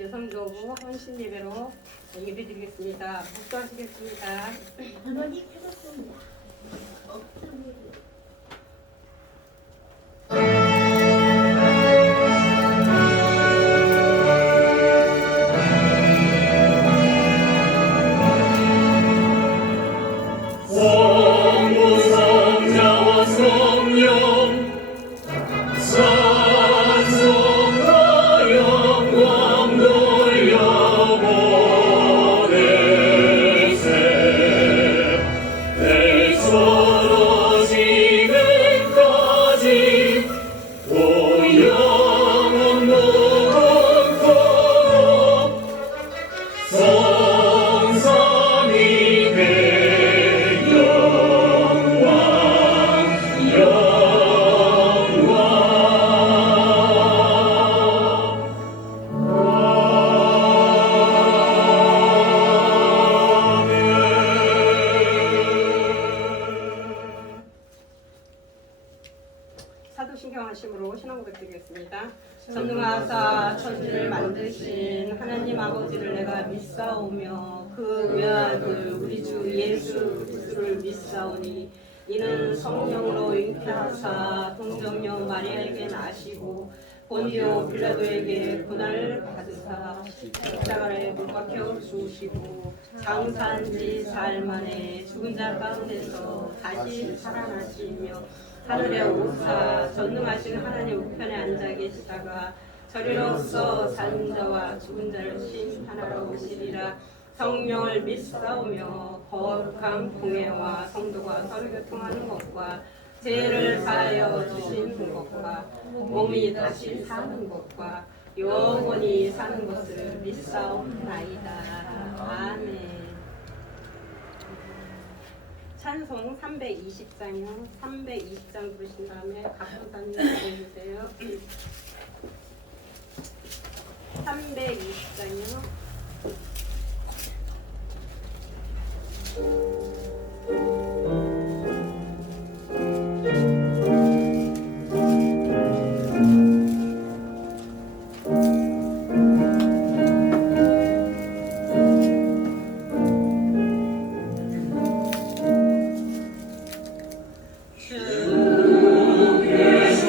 여성교부 헌신 예배로 예배드리겠습니다. 묵도하시겠습니다. 번호님 죽었습니다. 없습니다. 사도신경하심으로 신앙 고백드리겠습니다. 전능하사 천지를 만드신 하나님 아버지를 내가 믿사오며 그 외아들 우리 주 예수 그리스도를 믿사오니 이는 성령으로 잉태하사 동정녀 마리아에게 나시고 본디오 빌라도에게 고난을 받으사 십자가에 못 박혀 죽으시고 장사한 지 사흘 만에 죽은 자 가운데서 다시 살아나시며 하늘에 오사 전능하신 하나님 우편에 앉아 계시다가 저리로서 사는 자와 죽은 자를 심판하러 오시리라. 성령을 믿사오며 거룩한 공예와 성도가 서로 교통하는 것과 죄를 사하여 주시는 것과 몸이 다시 사는 것과 영원히 사는 것을 믿사옵나이다. 아멘. 찬송 320장이요. 320장 부르신 다음에 각부사님 부르세요. 320장이요. 주께서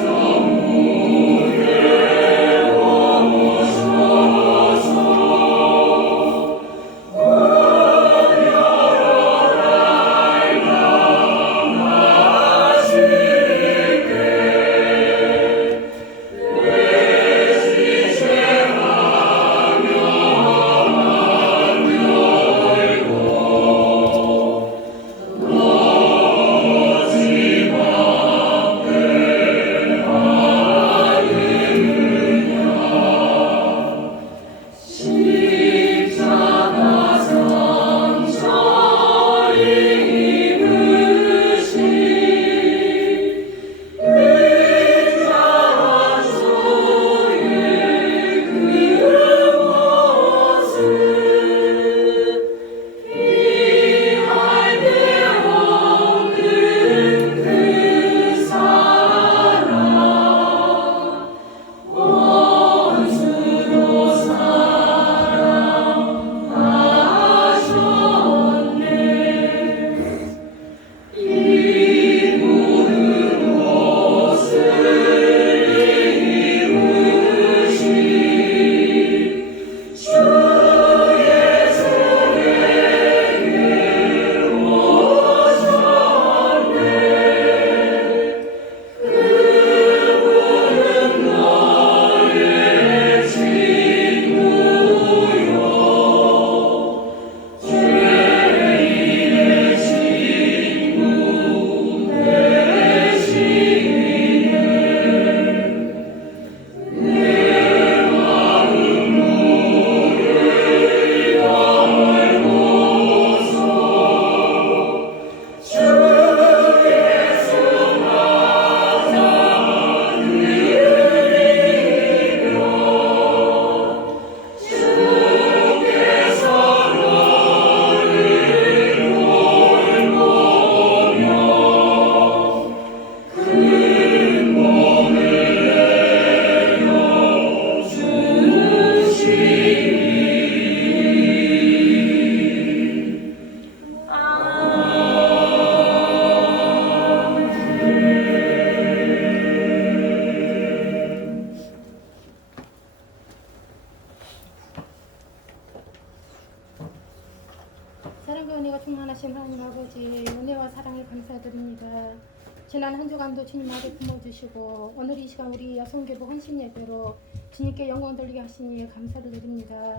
지난 한 주간도 주님 아래 품어주시고 오늘 이 시간 우리 여성교부 헌신 예배로 주님께 영광 돌리게 하시니 감사를 드립니다.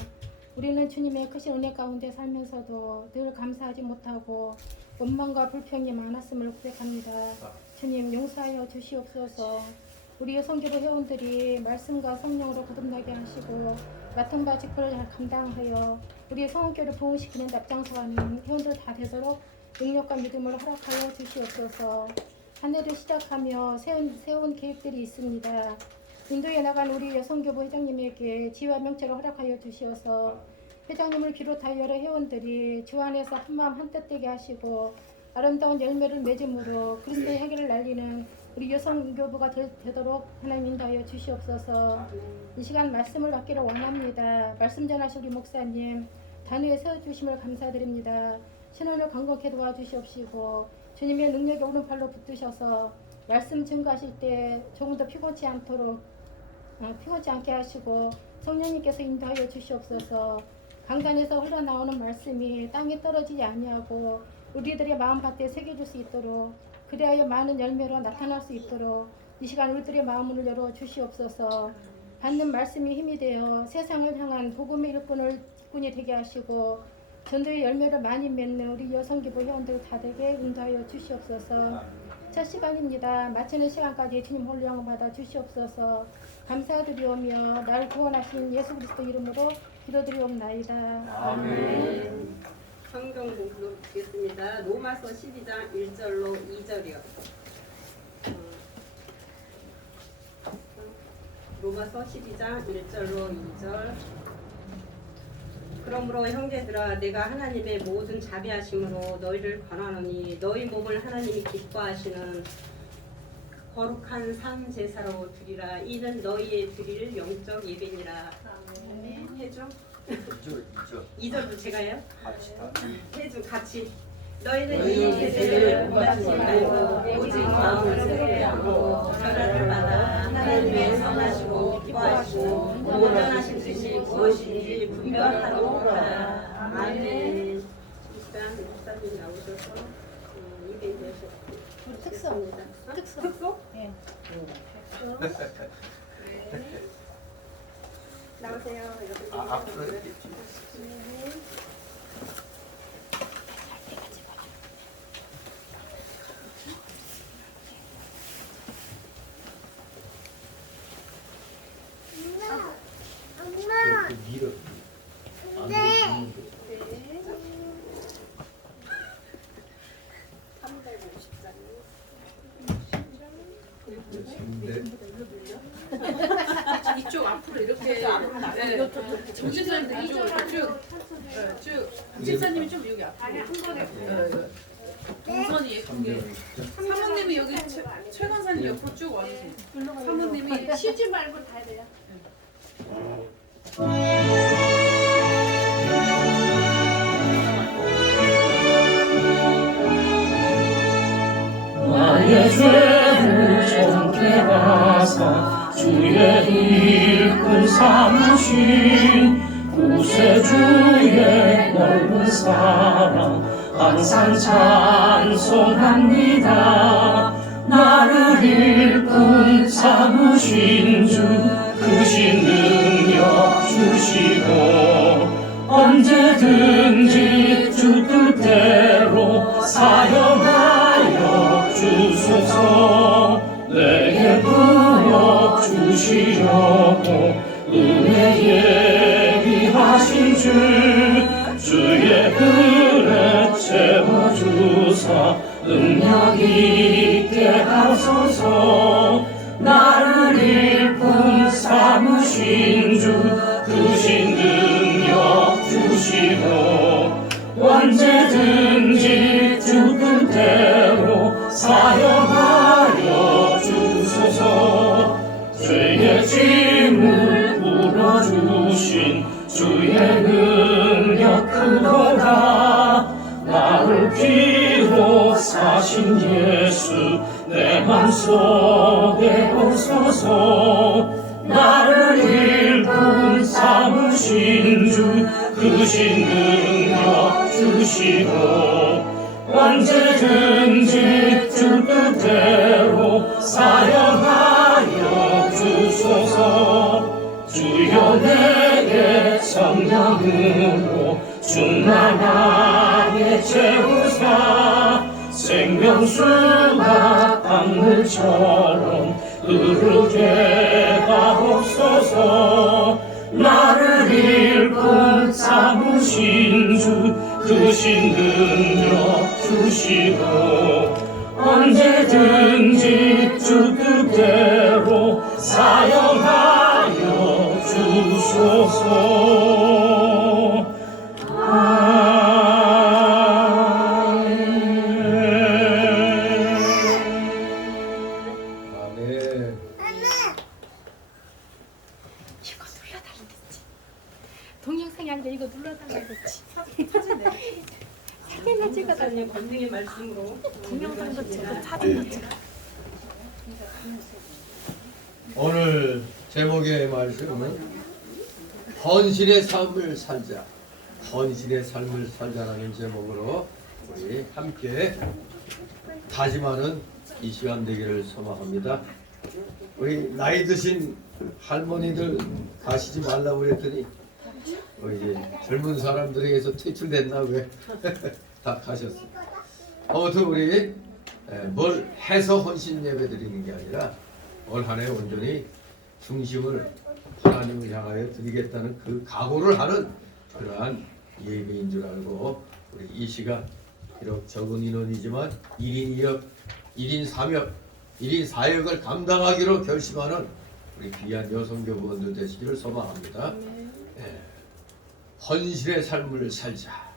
우리는 주님의 크신 은혜 가운데 살면서도 늘 감사하지 못하고 원망과 불평이 많았음을 고백합니다. 주님 용서하여 주시옵소서. 우리 여성교부 회원들이 말씀과 성령으로 거듭나게 하시고 맡은 바 직분을 잘 감당하여 우리의 성교를 부흥시키는 납장서하는 회원들 다 되도록 능력과 믿음을 허락하여 주시옵소서. 한 해를 시작하며 세운 계획들이 있습니다. 인도에 나간 우리 여성교부 회장님에게 지와 명체를 허락하여 주시어서 회장님을 비롯하여 여러 회원들이 주 안에서 한마음 한뜻 되게 하시고 아름다운 열매를 맺음으로 그리스도의 해결을 날리는 우리 여성교부가 되도록 하나님 인도하여 주시옵소서. 이 시간 말씀을 받기를 원합니다. 말씀 전하신 우리 목사님 단위에 세워주심을 감사드립니다. 신원을 강건케 도와주시옵시고 주님의 능력의 오른팔로 붙드셔서 말씀 증거하실 때 조금 더 피곤치 않게 하시고 성령님께서 인도하여 주시옵소서. 강단에서 흘러나오는 말씀이 땅에 떨어지지 아니하고 우리들의 마음밭에 새겨질 수 있도록 그리하여 많은 열매로 나타날 수 있도록 이 시간 우리들의 마음을 열어 주시옵소서. 받는 말씀이 힘이 되어 세상을 향한 복음의 일꾼이 되게 하시고 전도의 열매를 많이 맺는 우리 여성교부 회원들 다 되게 인도하여 주시옵소서. 첫 시간입니다. 마치는 시간까지 주님 홀로 영광 받아 주시옵소서. 감사드리오며 나를 구원하신 예수 그리스도 이름으로 기도드리옵나이다. 아멘. 성경 공부 드리겠습니다. 로마서 12장 1절로 2절이요. 로마서 12장 1절로 2절. 그러므로 형제들아 내가 하나님의 모든 자비하심으로 너희를 권하노니 너희 몸을 하나님이 기뻐하시는 거룩한 상 제사로 드리라. 이는 너희의 드릴 영적 예배니라. 해줘. 2절도 제가요? 해줘 같이. 너희는 이 예배를 본받지 말고 오직 마음을 세례하고 절하를 받아 하나님의 선하시고 기뻐하시고 온전하신 뜻이 무엇인지 분별하도록 하라. 아멘. 일단 목사님 나오셔서 이벤트 하셨습니다. 특소? 네. 나오세요. 여러분. 앞으로 이렇게 밀어. 안 돼. 350장. 이쪽 앞으로 이렇게 정집사님들 이쪽으로 쭉 집사님이 좀 여기 앞으로 동선이 예쁘게 사모님이 여기 최 권사님 옆으로 쭉 와주세요. 사모님이 쉬지 말고 다 돼요. 나의 죄를 정케 하사 주의 일꾼 삼으신 구세주의 넓은 사랑 항상 찬송합니다. 나를 일꾼 삼으신 주 크신 능력 주시고 언제든지 주 뜻대로 사용하여 주소서. 내게 부어 주시려고 은혜 예비하신 주 주의 은혜 채워주사 능력 있게 하소서. 나를 일꾼 삼으신 주 크신 능력 주시고 언제든지 주 뜻대로 사용하여 주소서. 죄의 짐을 풀어주신 주의 능력 크도다. 나를 피로 사신 예수 내 맘속에 오소서. 나를 일꾼 삼으신 주 크신 능력 주시고 언제든지 주 뜻대로 사용하여 주소서. 주여 내게 성령으로 충만하게 채우사 생명수가 강물처럼 흐르게 하옵소서. 나를 일꾼 삼으신 주 크신 능력 주시고 언제든지 주 뜻대로 사용하여 주소서. 아멘. 이거 눌러달랬지. 동영상이 아니라 이거 눌러달랬지. 사진을 찍어달래. 목사님 권능의 말씀으로 동영상도 찍어 사진도 찍어. 오늘 제목의 말씀은 헌신의 삶을 살자. 헌신의 삶을 살자라는 제목으로 우리 함께 다짐하는 이 시간 되기를 소망합니다. 우리 나이 드신 할머니들 가시지 말라고 그랬더니 이제 젊은 사람들에게서 퇴출됐나 왜? 다 가셨어. 아무튼 우리 뭘 해서 헌신 예배 드리는 게 아니라 올 한 해 온전히 중심을 하나님을 향하여 드리겠다는 그 각오를 하는 그러한 예배인 줄 알고 우리 이 시간 비록 적은 인원이지만 1인 2역, 1인 3역, 1인 4역을 감당하기로 결심하는 우리 귀한 여성교부원들 되시기를 소망합니다. 헌신의 삶을 살자.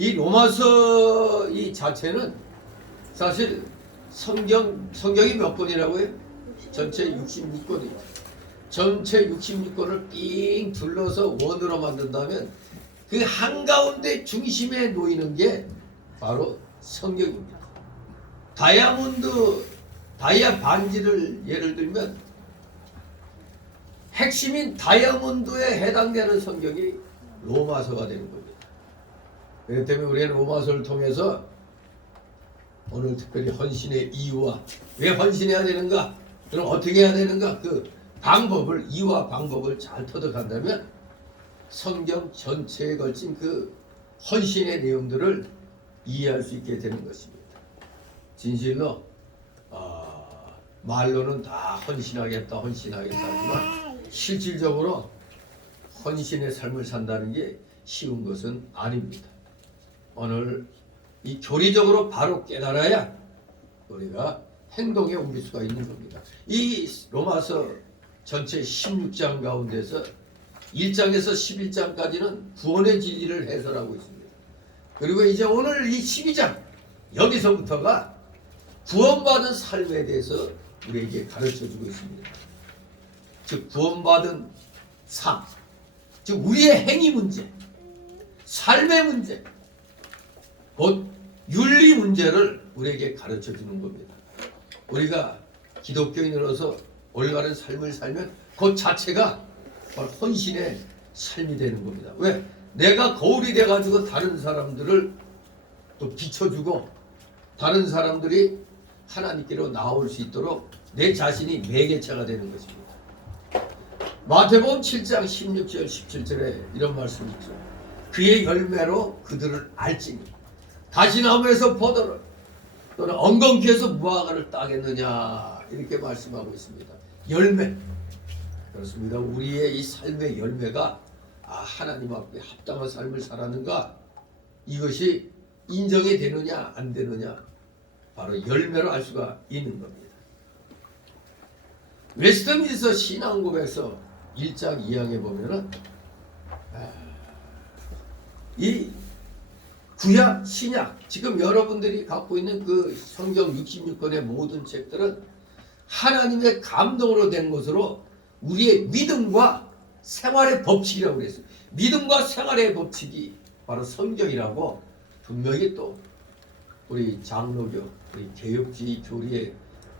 이 로마서 이 자체는 사실 성경이 몇 권이라고요? 전체 66권이죠. 전체 66권을 삥 둘러서 원으로 만든다면 그 한가운데 중심에 놓이는 게 바로 성경입니다. 다이아 반지를 예를 들면 핵심인 다이아몬드에 해당되는 성경이 로마서가 되는 겁니다. 그렇기 때문에 우리는 로마서를 통해서 오늘 특별히 헌신의 이유와 왜 헌신해야 되는가, 그럼 어떻게 해야 되는가, 그 방법을, 이유와 방법을 잘 터득한다면 성경 전체에 걸친 그 헌신의 내용들을 이해할 수 있게 되는 것입니다. 진실로 말로는 다 헌신하겠다 하지만 실질적으로 헌신의 삶을 산다는 게 쉬운 것은 아닙니다. 오늘 이 교리적으로 바로 깨달아야 우리가 행동에 옮길 수가 있는 겁니다. 이 로마서 전체 16장 가운데서 1장에서 11장까지는 구원의 진리를 해설하고 있습니다. 그리고 이제 오늘 이 12장 여기서부터가 구원받은 삶에 대해서 우리에게 가르쳐주고 있습니다. 즉 구원받은 삶, 즉 우리의 행위 문제, 삶의 문제, 곧 윤리 문제를 우리에게 가르쳐주는 겁니다. 우리가 기독교인으로서 올바른 삶을 살면 그 자체가 바로 헌신의 삶이 되는 겁니다. 왜? 내가 거울이 돼가지고 다른 사람들을 또 비춰주고 다른 사람들이 하나님께로 나올 수 있도록 내 자신이 매개체가 되는 것입니다. 마태복음 7장 16절 17절에 이런 말씀이 있죠. 그의 열매로 그들을 알지니 가시나무에서 포도를 또는 엉겅퀴에서 무화과를 따겠느냐, 이렇게 말씀하고 있습니다. 열매, 그렇습니다. 우리의 이 삶의 열매가 하나님 앞에 합당한 삶을 살았는가, 이것이 인정이 되느냐 안 되느냐 바로 열매로 알 수가 있는 겁니다. 웨스트민스터 신앙고백서 1장 2항에 보면은 이 구약, 신약, 지금 여러분들이 갖고 있는 그 성경 66권의 모든 책들은 하나님의 감동으로 된 것으로 우리의 믿음과 생활의 법칙이라고 그랬어요. 믿음과 생활의 법칙이 바로 성경이라고 분명히 또 우리 장로교, 우리 개혁주의 교리의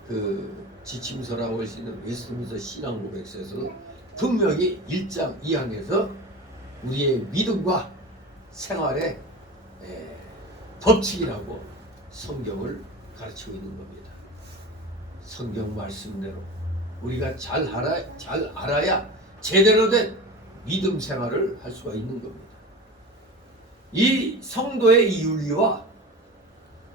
그 지침서라고 할 수 있는 웨스트민스터 신앙고백서에서 분명히 1장 2항에서 우리의 믿음과 생활의 법칙이라고 성경을 가르치고 있는 겁니다. 성경 말씀대로 우리가 잘 알아야 제대로 된 믿음 생활을 할 수가 있는 겁니다. 이 성도의 이 윤리와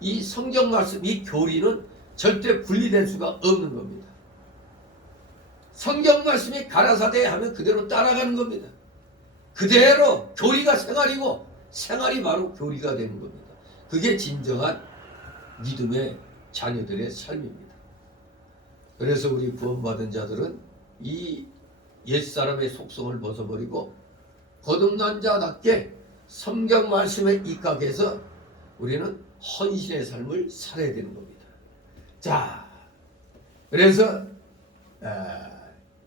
이 성경 말씀, 이 교리는 절대 분리될 수가 없는 겁니다. 성경 말씀이 가라사대 하면 그대로 따라가는 겁니다. 그대로 교리가 생활이고 생활이 바로 교리가 되는 겁니다. 그게 진정한 믿음의 자녀들의 삶입니다. 그래서 우리 구원받은 자들은 이 옛사람의 속성을 벗어버리고 거듭난 자답게 성경 말씀에 입각해서 우리는 헌신의 삶을 살아야 되는 겁니다. 자, 그래서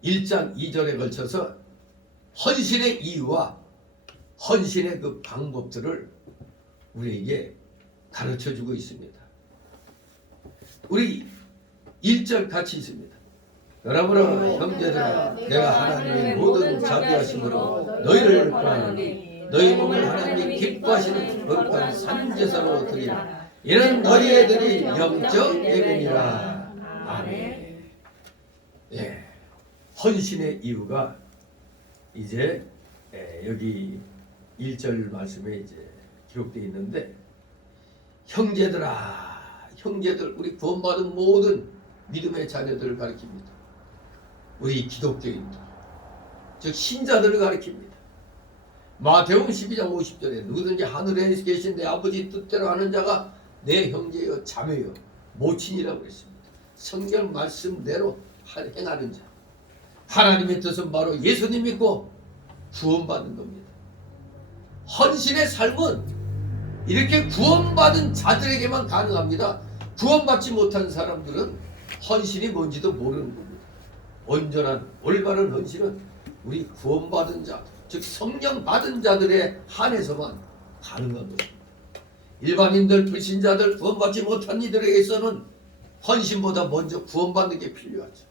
1장 2절에 걸쳐서 헌신의 이유와 헌신의 그 방법들을 우리에게 가르쳐주고 있습니다. 우리 1절 같이 있습니다. 여러분은 형제들아, 내가 하나님의 모든 자비하심으로 너희를 권하노니 너희 몸을 하나님이 기뻐하시는 거룩한 산제사로 드리라. 이는 너희들이 영적 예배니라. 아멘. 예, 헌신의 이유가 이제 여기 1절 말씀에 이제 기록되어 있는데, 형제들아, 형제들, 우리 구원받은 모든 믿음의 자녀들을 가리킵니다. 우리 기독교인들, 즉 신자들을 가리킵니다. 마태복음 12장 50절에 누구든지 하늘에 계신 내 아버지 뜻대로 하는 자가 내 형제여 자매여 모친이라고 그랬습니다. 성경 말씀대로 행하는 자, 하나님의 뜻은 바로 예수님 믿고 구원받는 겁니다. 헌신의 삶은 이렇게 구원받은 자들에게만 가능합니다. 구원받지 못한 사람들은 헌신이 뭔지도 모르는 겁니다. 온전한 올바른 헌신은 우리 구원받은 자, 즉 성령 받은 자들에 한해서만 가능한 것입니다. 일반인들, 불신자들, 구원받지 못한 이들에게서는 헌신보다 먼저 구원받는 게 필요하죠.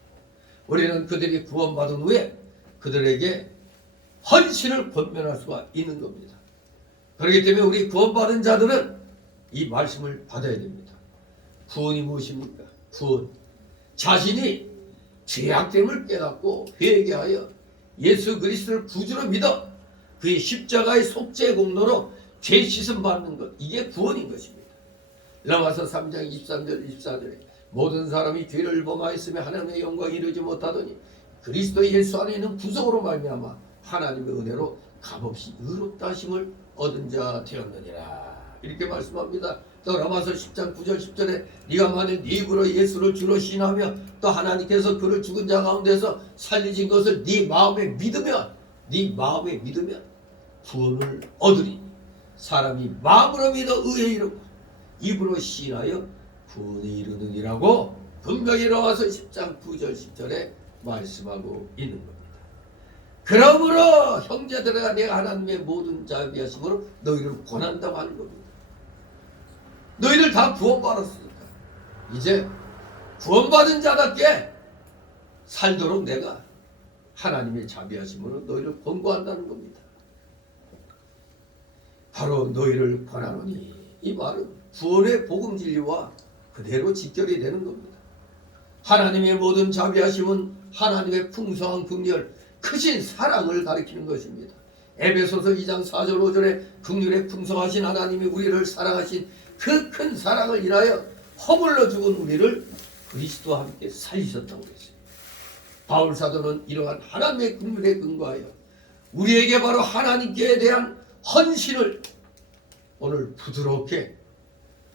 우리는 그들이 구원받은 후에 그들에게 헌신을 권면할 수가 있는 겁니다. 그렇기 때문에 우리 구원받은 자들은 이 말씀을 받아야 됩니다. 구원이 무엇입니까? 구원, 자신이 죄악됨을 깨닫고 회개하여 예수 그리스도를 구주로 믿어 그의 십자가의 속죄 공로로 죄 씻음 받는 것, 이게 구원인 것입니다. 로마서 3장 23절 24절에 모든 사람이 죄를 범하였으며 하나님의 영광에 이르지 못하더니 그리스도 예수 안에 있는 구속으로 말미암아 하나님의 은혜로 값없이 의롭다 하심을 얻은 자 되었느니라. 이렇게 말씀합니다. 또 로마서 10장 9절 10절에 네가 만일 네 입으로 예수를 주로 신하며 또 하나님께서 그를 죽은 자 가운데서 살리신 것을 네 마음에 믿으면 구원을 얻으리. 사람이 마음으로 믿어 의에 이르고 입으로 신하여 구원에 이르느니라고 분명히 로마서 10장 9절 10절에 말씀하고 있는 겁니다. 그러므로 형제들아, 내가 하나님의 모든 자비하심으로 너희를 권한다고 하는 겁니다. 너희들 다 구원받았으니까 이제 구원받은 자답게 살도록 내가 하나님의 자비하심으로 너희를 권고한다는 겁니다. 바로 너희를 권하노니, 이 말은 구원의 복음 진리와 그대로 직결이 되는 겁니다. 하나님의 모든 자비하심은 하나님의 풍성한 긍휼, 크신 사랑을 가리키는 것입니다. 에베소서 2장 4절 5절에 긍휼에 풍성하신 하나님이 우리를 사랑하신 그 큰 사랑을 인하여 허물러 죽은 우리를 그리스도와 함께 살리셨다고 했습니다. 바울 사도는 이러한 하나님의 긍휼에 근거하여 우리에게 바로 하나님께 대한 헌신을 오늘 부드럽게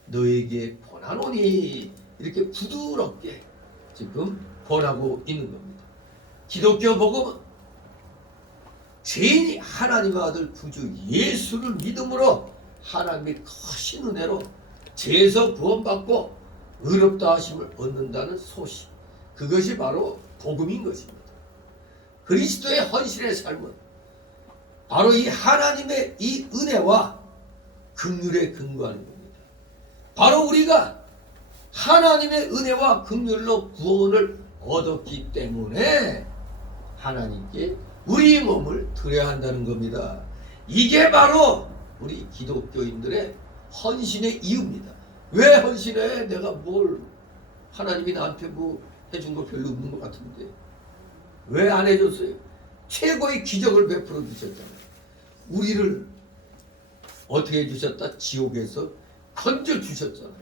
너에게 권하노니, 이렇게 부드럽게 지금 권하고 있는 겁니다. 기독교 복음은 죄인이 하나님의 아들 구주 예수를 믿음으로 하나님의 크신 은혜로 죄에서 구원받고 의롭다 하심을 얻는다는 소식, 그것이 바로 복음인 것입니다. 그리스도의 헌신의 삶은 바로 이 하나님의 이 은혜와 긍휼에 근거하는 겁니다. 바로 우리가 하나님의 은혜와 긍휼로 구원을 얻었기 때문에 하나님께 우리 몸을 드려야 한다는 겁니다. 이게 바로 우리 기독교인들의 헌신의 이유입니다. 왜 헌신해? 내가 뭘, 하나님이 나한테 뭐 해준 거 별로 없는 것 같은데 왜 안 해줬어요? 최고의 기적을 베풀어 주셨잖아요. 우리를 어떻게 해주셨다? 지옥에서 건져 주셨잖아요.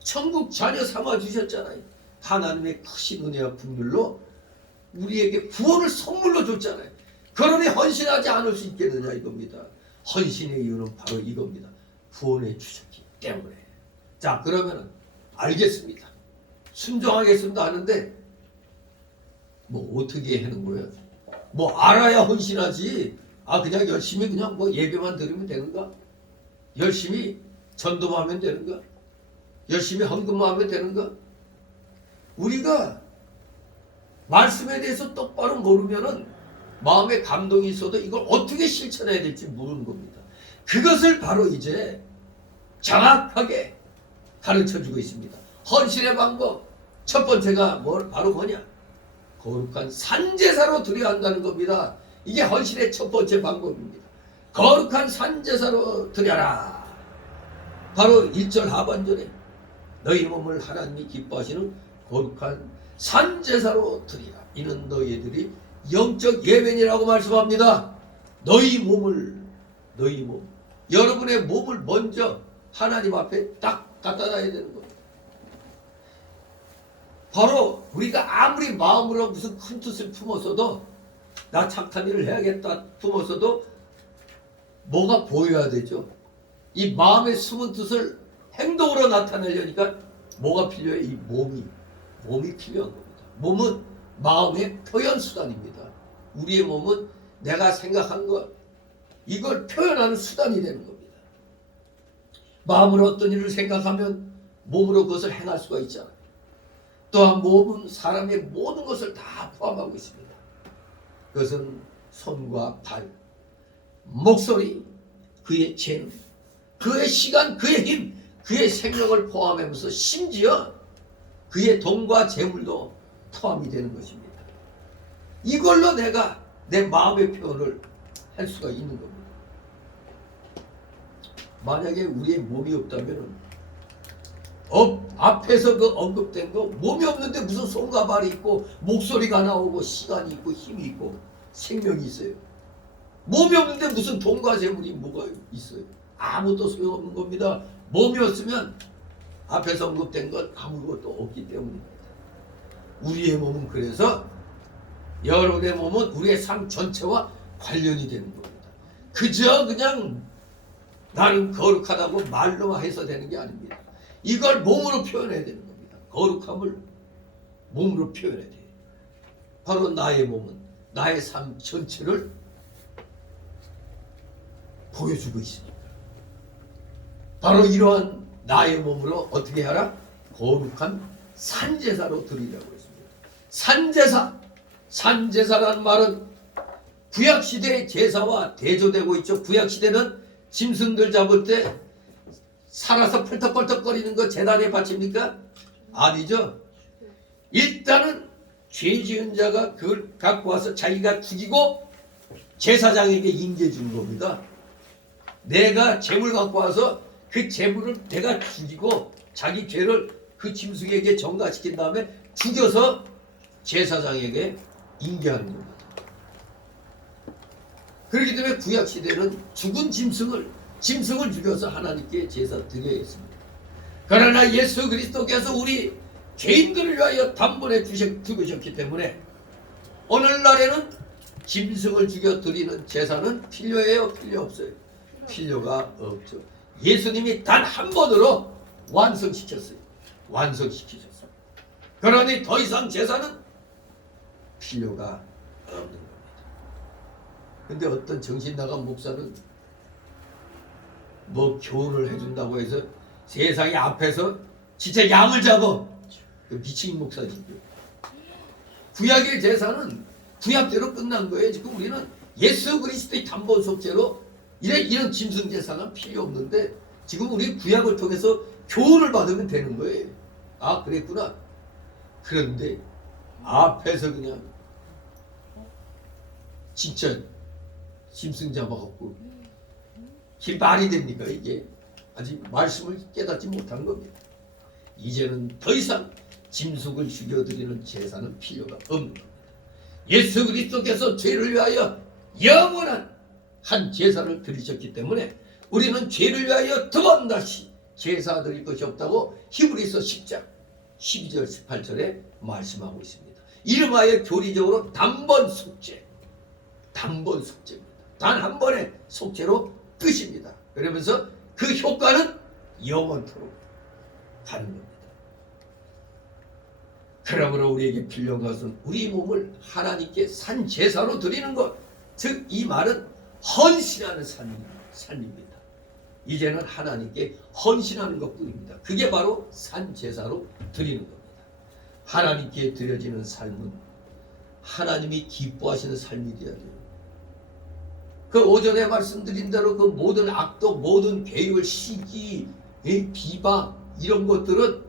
천국 자녀 삼아 주셨잖아요. 하나님의 크신 은혜와 국률로 우리에게 구원을 선물로 줬잖아요. 그러니 헌신하지 않을 수 있겠느냐 이겁니다. 헌신의 이유는 바로 이겁니다. 구원해 주셨기 때문에. 자, 그러면 알겠습니다. 순종하겠습니다 하는데 뭐 어떻게 하는 거예요? 뭐 알아야 헌신하지. 아, 그냥 열심히 그냥 뭐 예배만 드리면 되는가? 열심히 전도만 하면 되는가? 열심히 헌금만 하면 되는가? 우리가 말씀에 대해서 똑바로 모르면은 마음에 감동이 있어도 이걸 어떻게 실천해야 될지 모르는 겁니다. 그것을 바로 이제 정확하게 가르쳐주고 있습니다. 헌신의 방법 첫 번째가 바로 뭐냐? 거룩한 산제사로 드려야 한다는 겁니다. 이게 헌신의 첫 번째 방법입니다. 거룩한 산제사로 드려라. 바로 1절 하반절에 너희 몸을 하나님이 기뻐하시는 거룩한 산제사로 드리라. 이는 너희들이 영적 예배니라고 말씀합니다. 너희 몸, 여러분의 몸을 먼저 하나님 앞에 딱 갖다 놔야 되는 겁니다. 바로 우리가 아무리 마음으로 무슨 큰 뜻을 품었어도 나 착한 일을 해야겠다 품었어도 뭐가 보여야 되죠. 이 마음의 숨은 뜻을 행동으로 나타내려니까 뭐가 필요해? 이 몸이 필요한 겁니다. 몸은 마음의 표현 수단입니다. 우리의 몸은 내가 생각한 것 이걸 표현하는 수단이 되는 겁니다. 마음으로 어떤 일을 생각하면 몸으로 그것을 행할 수가 있잖아요. 또한 몸은 사람의 모든 것을 다 포함하고 있습니다. 그것은 손과 발, 목소리, 그의 재능, 그의 시간, 그의 힘, 그의 생명을 포함하면서 심지어 그의 돈과 재물도 포함이 되는 것입니다. 이걸로 내가 내 마음의 표현을 할 수가 있는 겁니다. 만약에 우리의 몸이 없다면 앞에서 그 언급된 거 몸이 없는데 무슨 손과 발이 있고 목소리가 나오고 시간이 있고 힘이 있고 생명이 있어요. 몸이 없는데 무슨 돈과 재물이 뭐가 있어요. 아무것도 소용없는 겁니다. 몸이 없으면 앞에서 언급된 건 아무것도 없기 때문입니다. 우리의 몸은 그래서 여러분의 몸은 우리의 삶 전체와 관련이 되는 겁니다. 그저 그냥 나는 거룩하다고 말로만 해서 되는 게 아닙니다. 이걸 몸으로 표현해야 되는 겁니다. 거룩함을 몸으로 표현해야 돼요. 바로 나의 몸은 나의 삶 전체를 보여주고 있습니다. 바로 이러한 나의 몸으로 어떻게 하라? 거룩한 산제사로 드리라고 했습니다. 산제사라는 말은 구약시대의 제사와 대조되고 있죠. 구약시대는 짐승들 잡을 때 살아서 펄떡펄떡거리는 거 제단에 바칩니까? 아니죠. 일단은 죄 지은 자가 그걸 갖고 와서 자기가 죽이고 제사장에게 인계해 주는 겁니다. 내가 재물 갖고 와서 그 재물을 내가 죽이고 자기 죄를 그 짐승에게 전가시킨 다음에 죽여서 제사장에게 인계하는 겁니다. 그렇기 때문에 구약시대는 죽은 짐승을 죽여서 하나님께 제사 드려야 했습니다. 그러나 예수 그리스도께서 우리 죄인들을 위하여 단번에 죽으셨기 때문에 오늘날에는 짐승을 죽여 드리는 제사는 필요해요? 필요 없어요? 필요가 없죠. 예수님이 단 한 번으로 완성시키셨어요. 그러니 더 이상 제사는 필요가 없는 겁니다. 근데 어떤 정신 나간 목사는 뭐 교훈을 해준다고 해서 세상에 앞에서 진짜 양을 잡아. 미친 목사지요. 구약의 제사는 구약대로 끝난 거예요. 지금 우리는 예수 그리스도의 단번 속죄로 이런 짐승 제사는 필요 없는데 지금 우리 구약을 통해서 교훈을 받으면 되는 거예요. 아, 그랬구나. 그런데 앞에서 그냥 진짜 짐승 잡아갖고 길 말이 됩니까? 이게 아직 말씀을 깨닫지 못한 겁니다. 이제는 더 이상 짐승을 죽여드리는 제사는 필요가 없는 겁니다. 예수 그리스도께서 죄를 위하여 영원한 한 제사를 드리셨기 때문에 우리는 죄를 위하여 두 번 다시 제사 드릴 것이 없다고 히브리서 10장 12절 18절에 말씀하고 있습니다. 이름하여 교리적으로 단번 속죄, 단번 속죄입니다. 단 한 번의 속죄로 끝입니다. 그러면서 그 효과는 영원토록 가는 겁니다. 그러므로 우리에게 필요한 것은 우리 몸을 하나님께 산 제사로 드리는 것, 즉 이 말은 헌신하는 삶입니다. 이제는 하나님께 헌신하는 것뿐입니다. 그게 바로 산 제사로 드리는 겁니다. 하나님께 드려지는 삶은 하나님이 기뻐하시는 삶이 되어야 돼요. 그 오전에 말씀드린 대로 그 모든 악독, 모든 배율, 시기, 비방 이런 것들은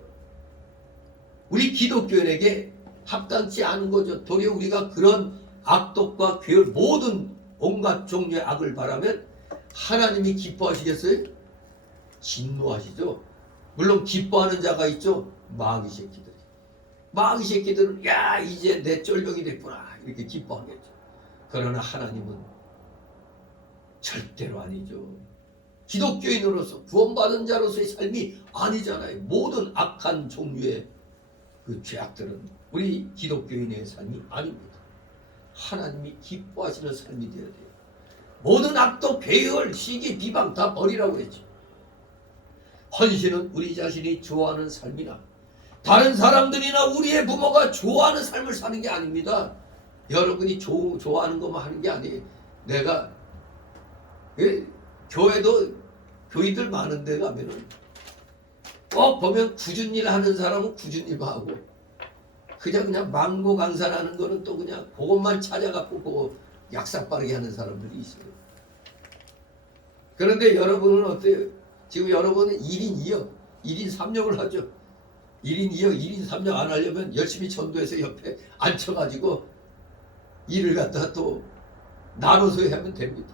우리 기독교인에게 합당치 않은 거죠. 도리어 우리가 그런 악독과 괴열, 모든 온갖 종류의 악을 바라면 하나님이 기뻐하시겠어요? 진노하시죠. 물론 기뻐하는 자가 있죠. 마귀 새끼들이. 마귀 새끼들은 야 이제 내 쫄병이 됐구나 이렇게 기뻐하겠죠. 그러나 하나님은 절대로 아니죠. 기독교인으로서 구원받은 자로서의 삶이 아니잖아요. 모든 악한 종류의 그 죄악들은 우리 기독교인의 삶이 아닙니다. 하나님이 기뻐하시는 삶이 되어야 돼요. 모든 악도 배열, 시기, 비방 다 버리라고 했죠. 헌신은 우리 자신이 좋아하는 삶이나 다른 사람들이나 우리의 부모가 좋아하는 삶을 사는 게 아닙니다. 여러분이 좋아하는 것만 하는 게 아니에요. 내가 교회도 교인들 많은 데 가면은 꼭 보면 굳은 일 하는 사람은 굳은 일만 하고 그냥 망고 강산하는 거는 또 그냥 그것만 찾아갖고 그거 약삭 빠르게 하는 사람들이 있어요. 그런데 여러분은 어때요? 지금 여러분은 1인 2역, 1인 3역을 하죠. 1인 2역, 1인 3역 안 하려면 열심히 전도해서 옆에 앉혀가지고 일을 갖다가 또 나눠서 하면 됩니다.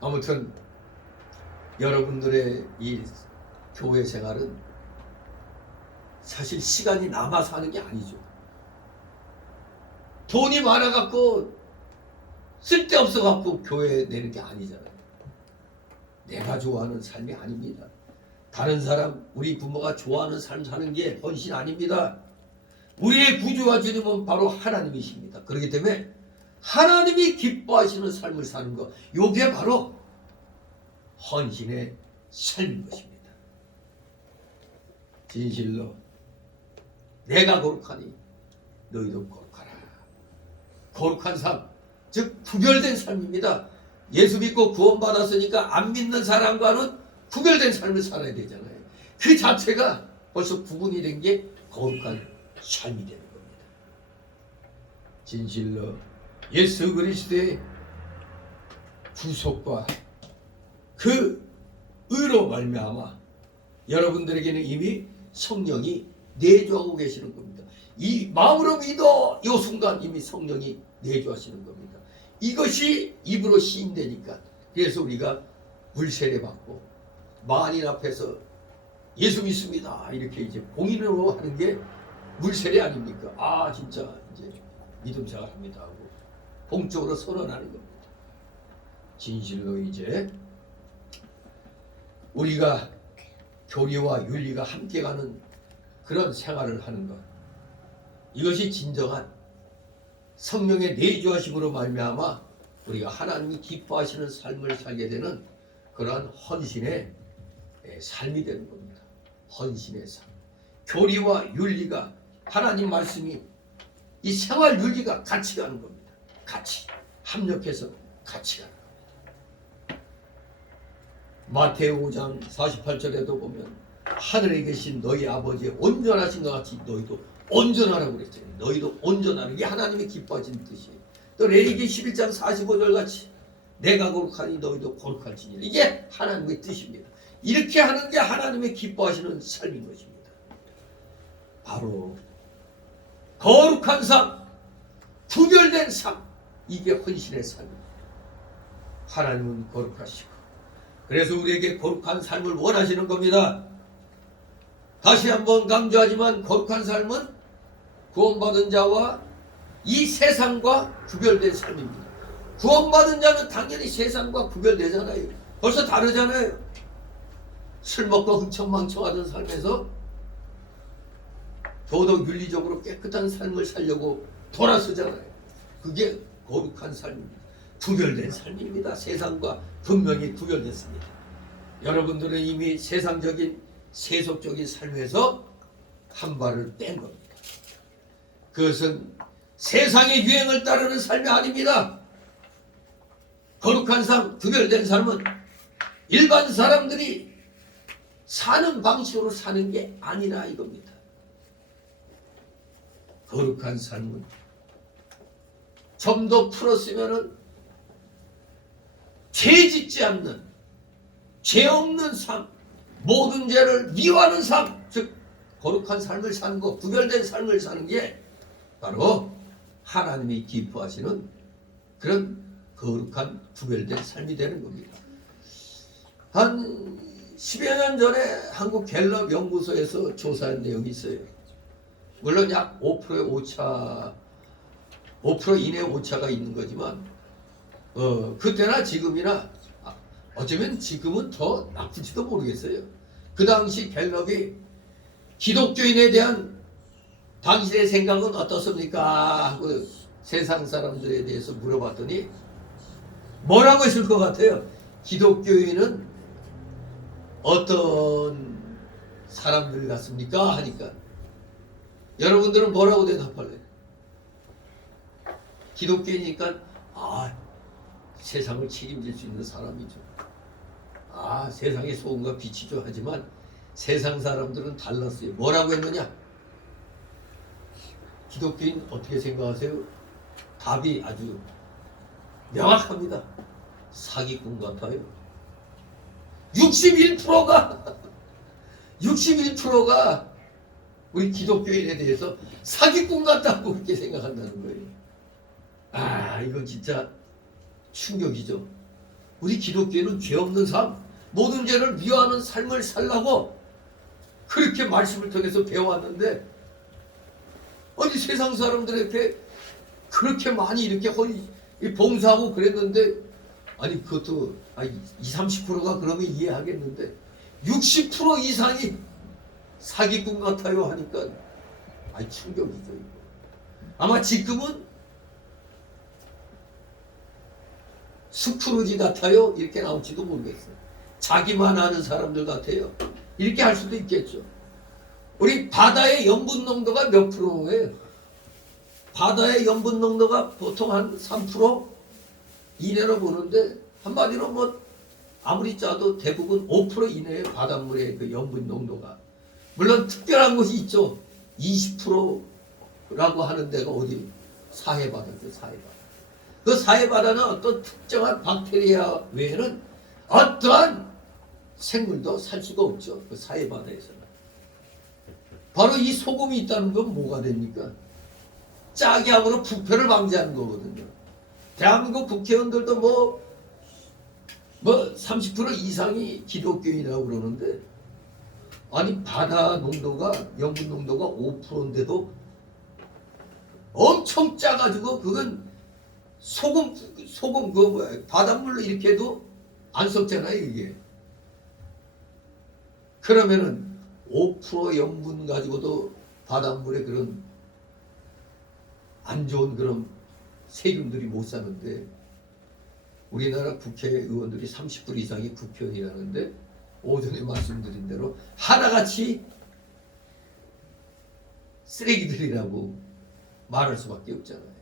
아무튼 여러분들의 이 교회 생활은 사실 시간이 남아서 하는 게 아니죠. 돈이 많아갖고 쓸데없어갖고 교회에 내는 게 아니잖아요. 내가 좋아하는 삶이 아닙니다. 다른 사람, 우리 부모가 좋아하는 삶 사는 게 헌신 아닙니다. 우리의 구주와 주님은 바로 하나님이십니다. 그렇기 때문에 하나님이 기뻐하시는 삶을 사는 것, 이게 바로 헌신의 삶인 것입니다. 진실로 내가 거룩하니 너희도 거룩하라. 거룩한 삶, 즉 구별된 삶입니다. 예수 믿고 구원받았으니까 안 믿는 사람과는 구별된 삶을 살아야 되잖아요. 그 자체가 벌써 구분이 된 게 거룩한 삶이 되는 겁니다. 진실로 예수 그리스도의 구속과 그 의로 말미암아 여러분들에게는 이미 성령이 내주하고 계시는 겁니다. 이 마음으로 믿어 이 순간 이미 성령이 내주하시는 겁니다. 이것이 입으로 시인되니까 그래서 우리가 물세례 받고 만인 앞에서 예수 믿습니다 이렇게 이제 공인으로 하는 게 물세례 아닙니까? 아 진짜 이제 믿음 생활합니다 하고 공적으로 선언하는 겁니다. 진실로 이제 우리가 교리와 윤리가 함께 가는 그런 생활을 하는 것, 이것이 진정한 성령의 내주하심으로 말미암아 우리가 하나님이 기뻐하시는 삶을 살게 되는 그러한 헌신의 삶이 되는 겁니다. 헌신의 삶. 교리와 윤리가 하나님 말씀이 이 생활 윤리가 같이 가는 겁니다. 같이 합력해서 같이 가는 겁니다. 마태오 5장 48절에도 보면 하늘에 계신 너희 아버지의 온전하신 것 같이 너희도 온전하라고 그랬잖아요. 너희도 온전하는 게 하나님이 기뻐하시는 뜻이에요. 또 레위기 11장 45절 같이 내가 거룩하니 너희도 거룩할지니라. 이게 하나님의 뜻입니다. 이렇게 하는 게 하나님의 기뻐하시는 삶인 것입니다. 바로 거룩한 삶, 구별된 삶, 이게 헌신의 삶입니다. 하나님은 거룩하시고 그래서 우리에게 거룩한 삶을 원하시는 겁니다. 다시 한번 강조하지만 거룩한 삶은 구원받은 자와 이 세상과 구별된 삶입니다. 구원받은 자는 당연히 세상과 구별되잖아요. 벌써 다르잖아요. 술 먹고 흥청망청하던 삶에서 도덕 윤리적으로 깨끗한 삶을 살려고 돌아서잖아요. 그게 거룩한 삶입니다. 구별된 삶입니다. 세상과 분명히 구별됐습니다. 여러분들은 이미 세상적인 세속적인 삶에서 한 발을 뺀 겁니다. 그것은 세상의 유행을 따르는 삶이 아닙니다. 거룩한 삶, 구별된 삶은 일반 사람들이 사는 방식으로 사는 게 아니라 이겁니다. 거룩한 삶은 좀 더 풀었으면은 죄 짓지 않는, 죄 없는 삶, 모든 죄를 미워하는 삶, 즉 거룩한 삶을 사는 것, 구별된 삶을 사는 게 바로 하나님이 기뻐하시는 그런 거룩한 구별된 삶이 되는 겁니다. 한 10여 년 전에 한국 갤럽 연구소에서 조사한 내용이 있어요. 물론 약 5%의 오차, 5% 이내의 오차가 있는 거지만 그때나 지금이나 어쩌면 지금은 더 나쁠지도 모르겠어요. 그 당시 갤럽이 기독교인에 대한 당신의 생각은 어떻습니까? 하고 세상 사람들에 대해서 물어봤더니 뭐라고 했을 것 같아요? 기독교인은 어떤 사람들 같습니까? 하니까 여러분들은 뭐라고 대답할래요? 기독교이니까 세상을 책임질 수 있는 사람이죠. 세상의 소금과 빛이죠. 하지만 세상 사람들은 달랐어요. 뭐라고 했느냐? 기독교인 어떻게 생각하세요? 답이 아주 명확합니다. 사기꾼 같아요. 61%가 우리 기독교인에 대해서 사기꾼 같다고 그렇게 생각한다는 거예요. 이건 진짜 충격이죠. 우리 기독교인은 죄 없는 삶, 모든 죄를 미워하는 삶을 살라고 그렇게 말씀을 통해서 배워왔는데 아니 세상 사람들에게 그렇게 많이 이렇게 봉사하고 그랬는데 아니 그것도 20-30%가 그러면 이해하겠는데 60% 이상이 사기꾼 같아요 하니까 충격이죠. 이거. 아마 지금은 스크루지 같아요 이렇게 나올지도 모르겠어요. 자기만 아는 사람들 같아요 이렇게 할 수도 있겠죠. 우리 바다의 염분 농도가 몇 프로예요? 바다의 염분 농도가 보통 한 3% 이내로 보는데 한마디로 아무리 짜도 대부분 5% 이내의 바닷물의 그 염분 농도가. 물론 특별한 곳이 있죠. 20%라고 하는 데가 어디? 사해바다죠. 사해바다. 그 사해바다는 어떤 특정한 박테리아 외에는 어떠한 생물도 살 수가 없죠. 그 사해바다에서는. 바로 이 소금이 있다는 건 뭐가 됩니까? 짜게 함으로 부패를 방지하는 거거든요. 대한민국 국회의원들도 30% 이상이 기독교인이라고 그러는데 아니 바다 농도가 염분 농도가 5%인데도 엄청 짜가지고 그건 소금 바닷물로 이렇게 해도 안 썩잖아요 이게. 그러면은 5% 염분 가지고도 바닷물에 그런 안 좋은 그런 세균들이 못 사는데 우리나라 국회의원들이 30% 이상이 국회의원이라는데 오전에 말씀드린 대로 하나같이 쓰레기들이라고 말할 수밖에 없잖아요.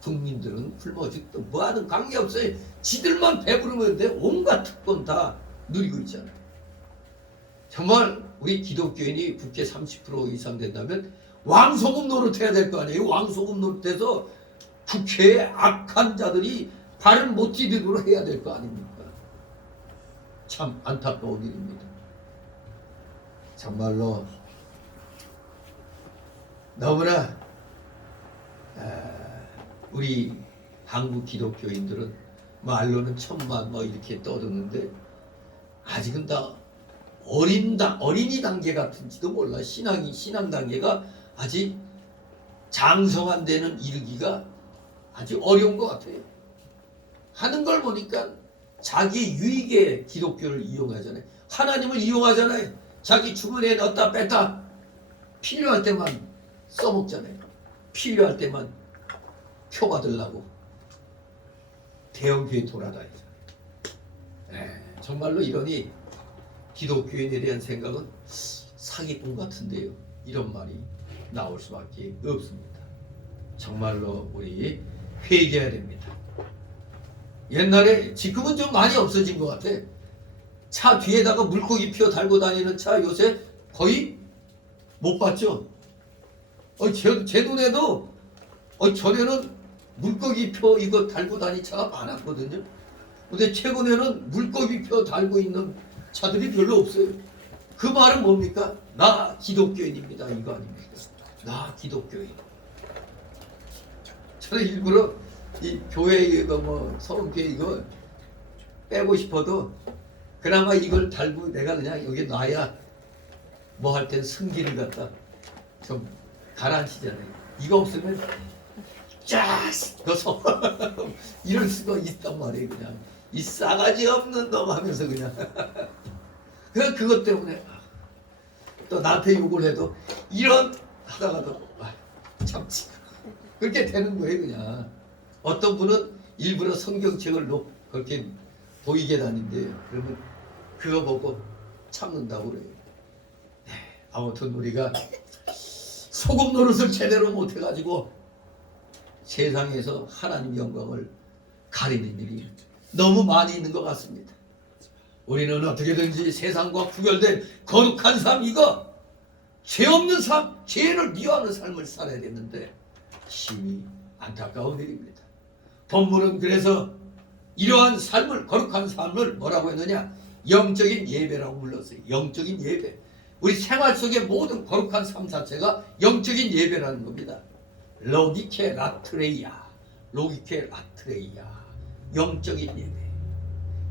국민들은 굶어 죽도 뭐하든 관계없어요. 지들만 배부르면 돼. 온갖 특권 다 누리고 있잖아요. 정말 우리 기독교인이 국회 30% 이상 된다면 왕소금 노릇해야 될 거 아니에요. 왕소금 노릇해서 국회에 악한 자들이 발을 못 디디도록 해야 될 거 아닙니까? 참 안타까운 일입니다. 정말로 너무나 우리 한국 기독교인들은 말로는 1000만 이렇게 떠드는데 아직은 다 어린이 단계 같은지도 몰라. 신앙 단계가 아직 장성한 데는 이르기가 아주 어려운 것 같아요. 하는 걸 보니까 자기 유익에 기독교를 이용하잖아요. 하나님을 이용하잖아요. 자기 주머니에 넣었다 뺐다 필요할 때만 써먹잖아요. 필요할 때만 표 받으려고 대형교회 돌아다니잖아요. 정말로 이러니 기독교인에 대한 생각은 사기꾼 같은데요. 이런 말이 나올 수밖에 없습니다. 정말로 우리 회개해야 됩니다. 옛날에 지금은 좀 많이 없어진 것 같아. 차 뒤에다가 물고기표 달고 다니는 차 요새 거의 못 봤죠. 제 눈에도 전에는 물고기표 이거 달고 다니는 차가 많았거든요. 근데 최근에는 물고기표 달고 있는 차들이 별로 없어요. 그 말은 뭡니까? 나 기독교인입니다. 이거 아닙니까? 나 기독교인. 저는 일부러 이 교회 이거 뭐 서원교회 이거 빼고 싶어도 그나마 이걸 달고 내가 그냥 여기 놔야 뭐 할 땐 승기를 갖다 좀 가라앉히잖아요. 이거 없으면 쫙 넣어서 이럴 수가 있단 말이에요. 그냥 이 싸가지 없는 놈 하면서 그냥 그냥 그것 때문에 또 나한테 욕을 해도 이런 하다가도 참지 그렇게 되는 거예요. 그냥 어떤 분은 일부러 성경책을 그렇게 보이게 다닌대요. 그러면 그거 보고 참는다고 그래요. 아무튼 우리가 소금 노릇을 제대로 못해가지고 세상에서 하나님 영광을 가리는 일이 너무 많이 있는 것 같습니다. 우리는 어떻게든지 세상과 구별된 거룩한 삶, 이거 죄 없는 삶, 죄를 미워하는 삶을 살아야 되는데 심히 안타까운 일입니다. 본문은 그래서 이러한 삶을, 거룩한 삶을 뭐라고 했느냐? 영적인 예배라고 불렀어요. 영적인 예배. 우리 생활 속의 모든 거룩한 삶 자체가 영적인 예배라는 겁니다. 로기케 라트레이야. 로기케 라트레이야. 영적인 예배.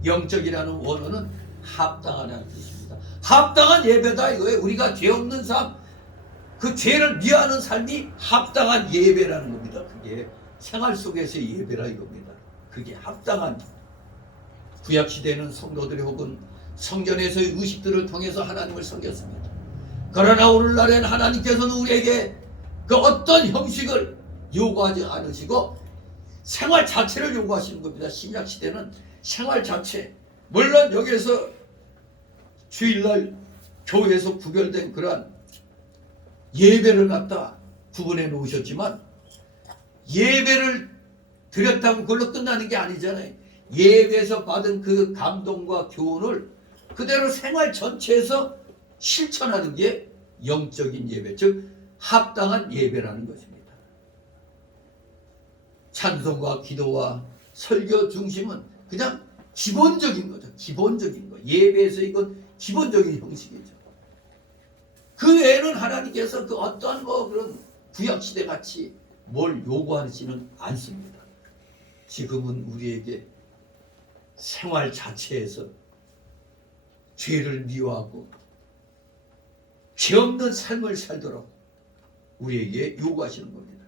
영적이라는 원어는 합당하다는 뜻입니다. 합당한 예배다 이거예요. 우리가 죄 없는 삶, 그 죄를 미워하는 삶이 합당한 예배라는 겁니다. 그게 생활 속에서의 예배라 이겁니다. 그게 합당한, 구약시대에는 성도들이 혹은 성전에서의 의식들을 통해서 하나님을 섬겼습니다. 그러나 오늘날엔 하나님께서는 우리에게 그 어떤 형식을 요구하지 않으시고 생활 자체를 요구하시는 겁니다. 신약시대는 생활 자체, 물론 여기에서 주일날 교회에서 구별된 그러한 예배를 갖다 구분해 놓으셨지만 예배를 드렸다고 그걸로 끝나는 게 아니잖아요. 예배에서 받은 그 감동과 교훈을 그대로 생활 전체에서 실천하는 게 영적인 예배, 즉 합당한 예배라는 것입니다. 찬송과 기도와 설교 중심은 그냥 기본적인 거죠. 기본적인 거. 예배에서 이건 기본적인 형식이죠. 그 외에는 하나님께서 그 어떤 뭐 그런 구약시대 같이 뭘 요구하지는 않습니다. 지금은 우리에게 생활 자체에서 죄를 미워하고 죄 없는 삶을 살도록 우리에게 요구하시는 겁니다.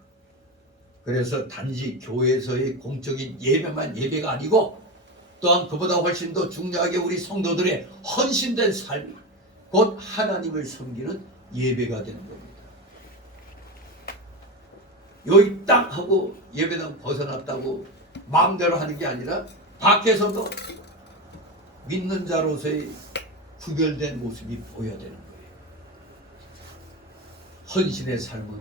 그래서 단지 교회에서의 공적인 예배만 예배가 아니고 또한 그보다 훨씬 더 중요하게 우리 성도들의 헌신된 삶이 곧 하나님을 섬기는 예배가 되는 겁니다. 여기 딱 하고 예배당 벗어났다고 마음대로 하는 게 아니라 밖에서도 믿는 자로서의 구별된 모습이 보여야 되는 거예요. 헌신의 삶은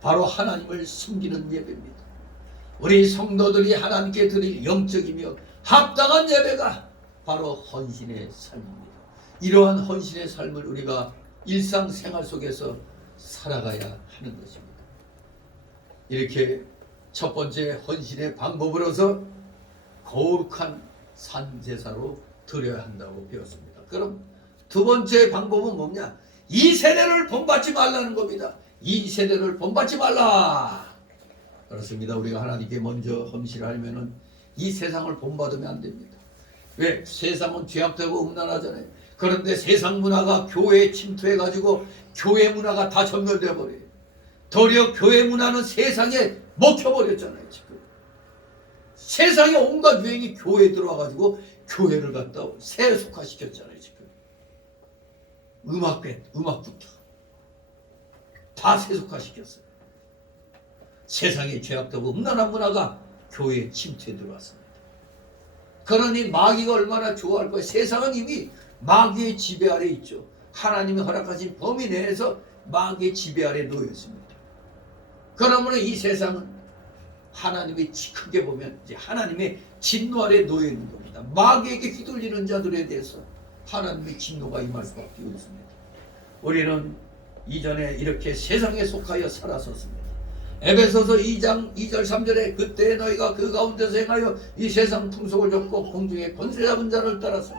바로 하나님을 섬기는 예배입니다. 우리 성도들이 하나님께 드릴 영적이며 합당한 예배가 바로 헌신의 삶입니다. 이러한 헌신의 삶을 우리가 일상생활 속에서 살아가야 하는 것입니다. 이렇게 첫 번째 헌신의 방법으로서 거룩한 산제사로 드려야 한다고 배웠습니다. 그럼 두 번째 방법은 뭐냐? 이 세대를 본받지 말라는 겁니다. 이 세대를 본받지 말라. 그렇습니다. 우리가 하나님께 먼저 헌신하려면은 이 세상을 본받으면 안 됩니다. 왜? 세상은 죄악되고 음란하잖아요. 그런데 세상 문화가 교회에 침투해가지고 교회 문화가 다 전멸돼 버려요. 도리어 교회 문화는 세상에 먹혀버렸잖아요. 지금 세상의 온갖 유행이 교회에 들어와가지고 교회를 갖다 세속화시켰잖아요. 지금 음악부터 다 세속화시켰어요. 세상의 죄악되고 음란한 문화가 교회에 침투해 들어왔습니다. 그러니 마귀가 얼마나 좋아할 거예요. 세상은 이미 마귀의 지배 아래 있죠. 하나님이 허락하신 범위 내에서 마귀의 지배 아래 놓여 있습니다. 그러므로 이 세상은 하나님의 크게 보면 이제 하나님의 진노 아래 놓여 있는 겁니다. 마귀에게 휘둘리는 자들에 대해서 하나님의 진노가 임할 수밖에 없습니다. 우리는 이전에 이렇게 세상에 속하여 살았었습니다. 에베소서 2장 2절 3절에 그때 너희가 그 가운데서 행하여 이 세상 풍속을 좇고 공중의 권세 잡은 자를 따라서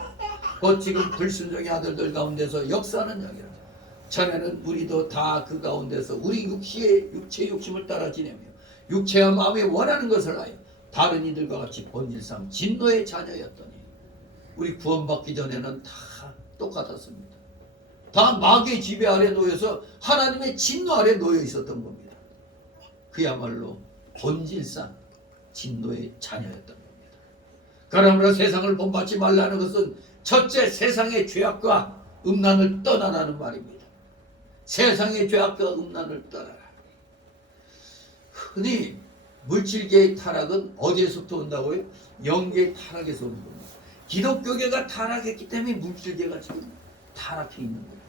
곧 지금 불순종의 아들들 가운데서 역사하는 양이라. 전에는 우리도 다 그 가운데서 우리 육체의 욕심을 따라 지내며 육체와 마음이 원하는 것을 하여 다른 이들과 같이 본질상 진노의 자녀였더니 우리 구원받기 전에는 다 똑같았습니다. 다 마귀의 지배 아래 놓여서 하나님의 진노 아래 놓여 있었던 겁니다. 그야말로 본질상 진노의 자녀였던 겁니다. 그러므로 세상을 본받지 말라는 것은 첫째 세상의 죄악과 음란을 떠나라는 말입니다. 세상의 죄악과 음란을 떠나라. 흔히 물질계의 타락은 어디에서부터 온다고요? 영계의 타락에서 오는 겁니다. 기독교계가 타락했기 때문에 물질계가 지금 타락해 있는 겁니다.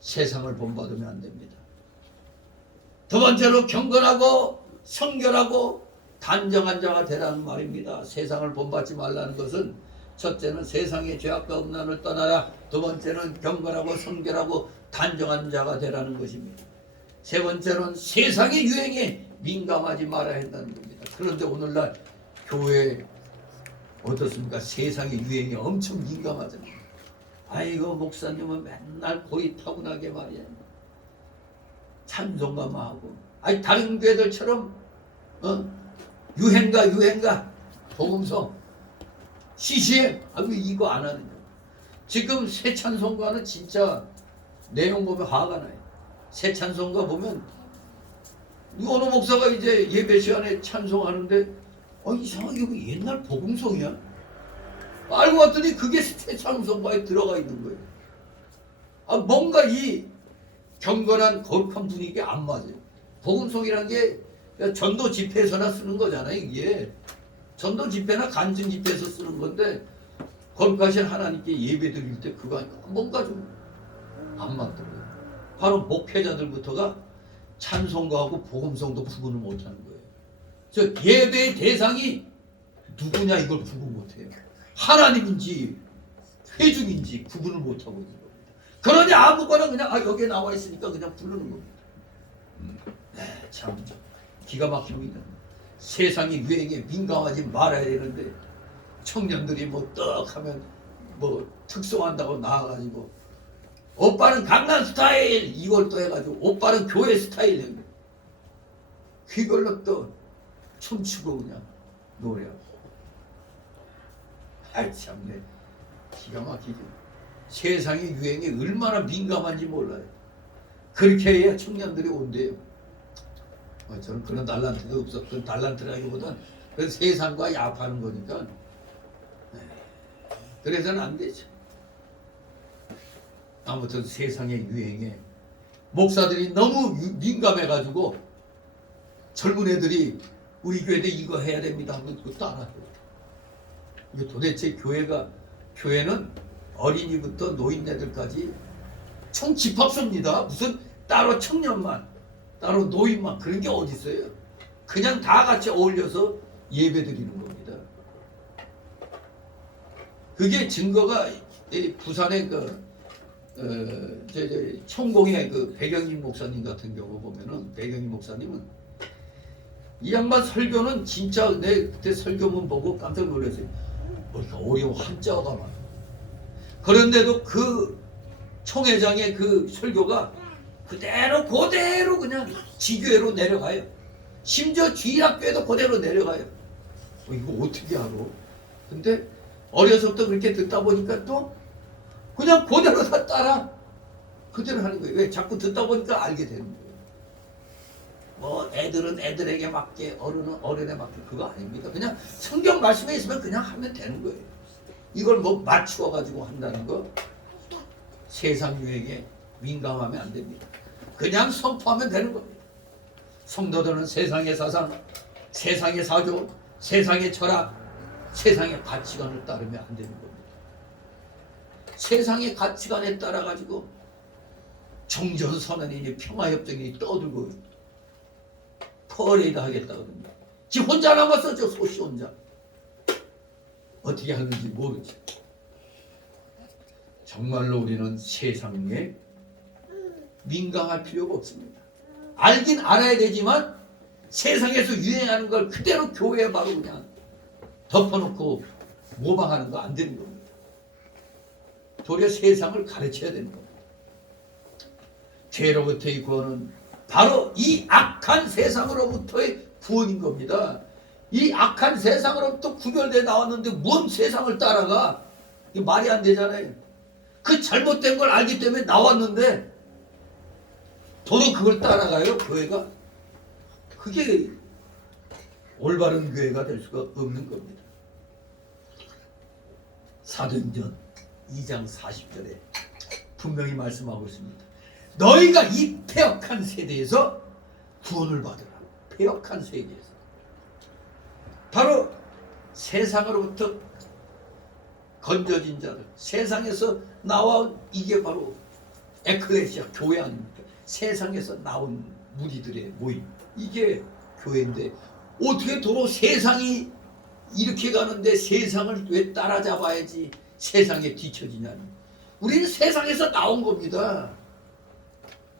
세상을 본받으면 안 됩니다. 두 번째로 경건하고 성결하고 단정한 자가 되라는 말입니다. 세상을 본받지 말라는 것은 첫째는 세상의 죄악과 음란을 떠나라. 두 번째는 경건하고 성결하고 단정한 자가 되라는 것입니다. 세 번째는 세상의 유행에 민감하지 말아야 한다는 겁니다. 그런데 오늘날 교회 어떻습니까? 세상의 유행에 엄청 민감하잖아요. 아이고 목사님은 맨날 고이 타고나게 말이야. 찬송가만 하고. 아니 다른 교회들처럼 유행가 복음서 CCM 왜 이거 안 하느냐. 지금 새 찬송가는 진짜 내용 보면 화가 나요. 새 찬송가 보면 어느 목사가 이제 예배 시간에 찬송하는데 이상하게 왜 옛날 복음성이야? 알고 봤더니 그게 새 찬송가에 들어가 있는 거예요. 뭔가 이 경건한 거룩한 분위기에 안 맞아요. 복음성이란 게 전도 집회에서나 쓰는 거잖아요. 이게 전도 집회나 간증 집회에서 쓰는 건데 거룩하신 하나님께 예배 드릴 때 그거 뭔가 좀 안 맞더라고요. 바로 목회자들부터가 찬송가하고 복음성도 구분을 못하는 거예요. 저 예배의 대상이 누구냐 이걸 구분 못해요. 하나님인지 회중인지 구분을 못하고 있는 겁니다. 그러니 아무거나 그냥 여기에 나와 있으니까 그냥 부르는 겁니다. 참 기가 막힙니다. 세상의 유행에 민감하지 말아야 되는데 청년들이 뭐 떡 하면 뭐 특송한다고 나와가지고 오빠는 강남 스타일 이걸 또 해가지고 오빠는 교회 스타일 해. 그걸로 또 춤추고 그냥 노래하고. 참네 기가 막히죠. 세상의 유행에 얼마나 민감한지 몰라요. 그렇게 해야 청년들이 온대요. 저는 그런 달란트가 없었던 달란트라기보단 그 세상과 야합하는 거니까 그래서는 안 되죠. 아무튼 세상의 유행에 목사들이 너무 민감해가지고 젊은 애들이 우리 교회도 이거 해야 됩니다 하면 그것도 안 하고. 이게 도대체 교회는 어린이부터 노인네들까지 총 집합소입니다. 무슨 따로 청년만 따로 노인만 그런 게 어디 있어요? 그냥 다 같이 어울려서 예배 드리는 겁니다. 그게 증거가 부산의 청공의 배경임 목사님 같은 경우 보면은 배경임 목사님은 이 양반 설교는 진짜 내 그때 설교문 보고 깜짝 놀랐어요. 이렇게 어려운 한자가 많아. 그런데도 그 총회장의 그 설교가 그대로 그냥 지교회로 내려가요. 심지어 주일학교에도 그대로 내려가요. 이거 어떻게 알아? 근데 어려서부터 그렇게 듣다 보니까 또 그냥 그대로 다 따라 그대로 하는 거예요. 왜? 자꾸 듣다 보니까 알게 되는 거예요. 뭐 애들은 애들에게 맞게, 어른은 어른에 맞게, 그거 아닙니다. 그냥 성경 말씀에 있으면 그냥 하면 되는 거예요. 이걸 뭐 맞추어 가지고 한다는 거 세상 유행에 민감하면 안 됩니다. 그냥 선포하면 되는 겁니다. 성도들은 세상의 사상, 세상의 사조, 세상의 철학, 세상의 가치관을 따르면 안 되는 겁니다. 세상의 가치관에 따라 가지고 종전선언이니 평화협정이 떠들고 퍼레이드 하겠다거든요. 지 혼자 남았어, 저 소시 혼자. 어떻게 하는지 모르죠. 정말로 우리는 세상에 민감할 필요가 없습니다. 알긴 알아야 되지만 세상에서 유행하는 걸 그대로 교회에 바로 그냥 덮어놓고 모방하는 거 안 되는 겁니다. 도리어 세상을 가르쳐야 되는 겁니다. 죄로부터의 구원은 바로 이 악한 세상으로부터의 구원인 겁니다. 이 악한 세상으로부터 구별돼 나왔는데 뭔 세상을 따라가? 이게 말이 안 되잖아요. 그 잘못된 걸 알기 때문에 나왔는데 도로 그걸 따라가요, 교회가? 그게 올바른 교회가 될 수가 없는 겁니다. 사도행전 2장 40절에 분명히 말씀하고 있습니다. 너희가 이 패역한 세대에서 구원을 받으라. 패역한 세계에서. 바로 세상으로부터 건져진 자들, 세상에서 나온 이게 바로 에클레시아, 교회 아닙니까? 세상에서 나온 무리들의 모임, 이게 교회인데 어떻게 도로 세상이 이렇게 가는데 세상을 왜 따라잡아야지 세상에 뒤처지냐니. 우리는 세상에서 나온 겁니다.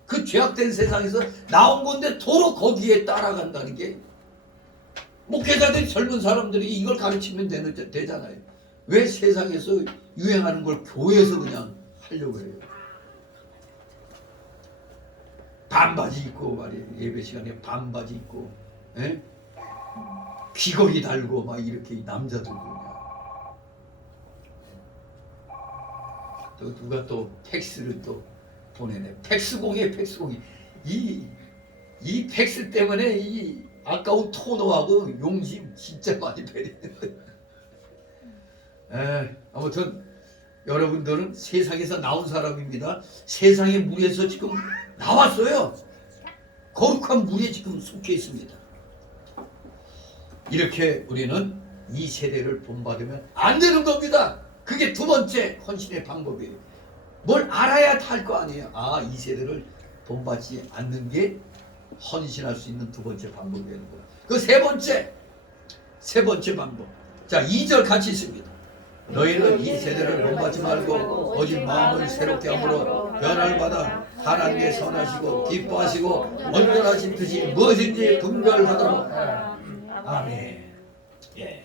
그 죄악된 세상에서 나온 건데 도로 거기에 따라간다는 게 목회자들이 젊은 사람들이 이걸 가르치면 되잖아요. 왜 세상에서 유행하는 걸 교회에서 그냥 하려고 해요. 반바지 입고 말이에요. 예배 시간에 반바지 입고, 에? 귀걸이 달고 막 이렇게 남자들 그냥. 또 누가 또 팩스를 또 보내네. 팩스공이에요, 팩스공이. 이 팩스 때문에 이 아까운 토너하고 용심 진짜 많이 베리는데. 아무튼 여러분들은 세상에서 나온 사람입니다. 세상의 물에서 지금 나왔어요. 거룩한 물에 지금 속해 있습니다. 이렇게 우리는 이 세대를 본받으면 안 되는 겁니다. 그게 두 번째 헌신의 방법이에요. 뭘 알아야 할 거 아니에요. 아, 이 세대를 본받지 않는 게 헌신할 수 있는 두 번째 방법이 되는 거예요. 그 세 번째 방법. 자, 2절 같이 있습니다. 너희는 이 세대를 본받지 말고 오직 마음을 새롭게 함으로 변화를 받아 하나님께 선하시고 기뻐하시고 온전하신 뜻이 무엇인지 분별하도록. 아멘. 예.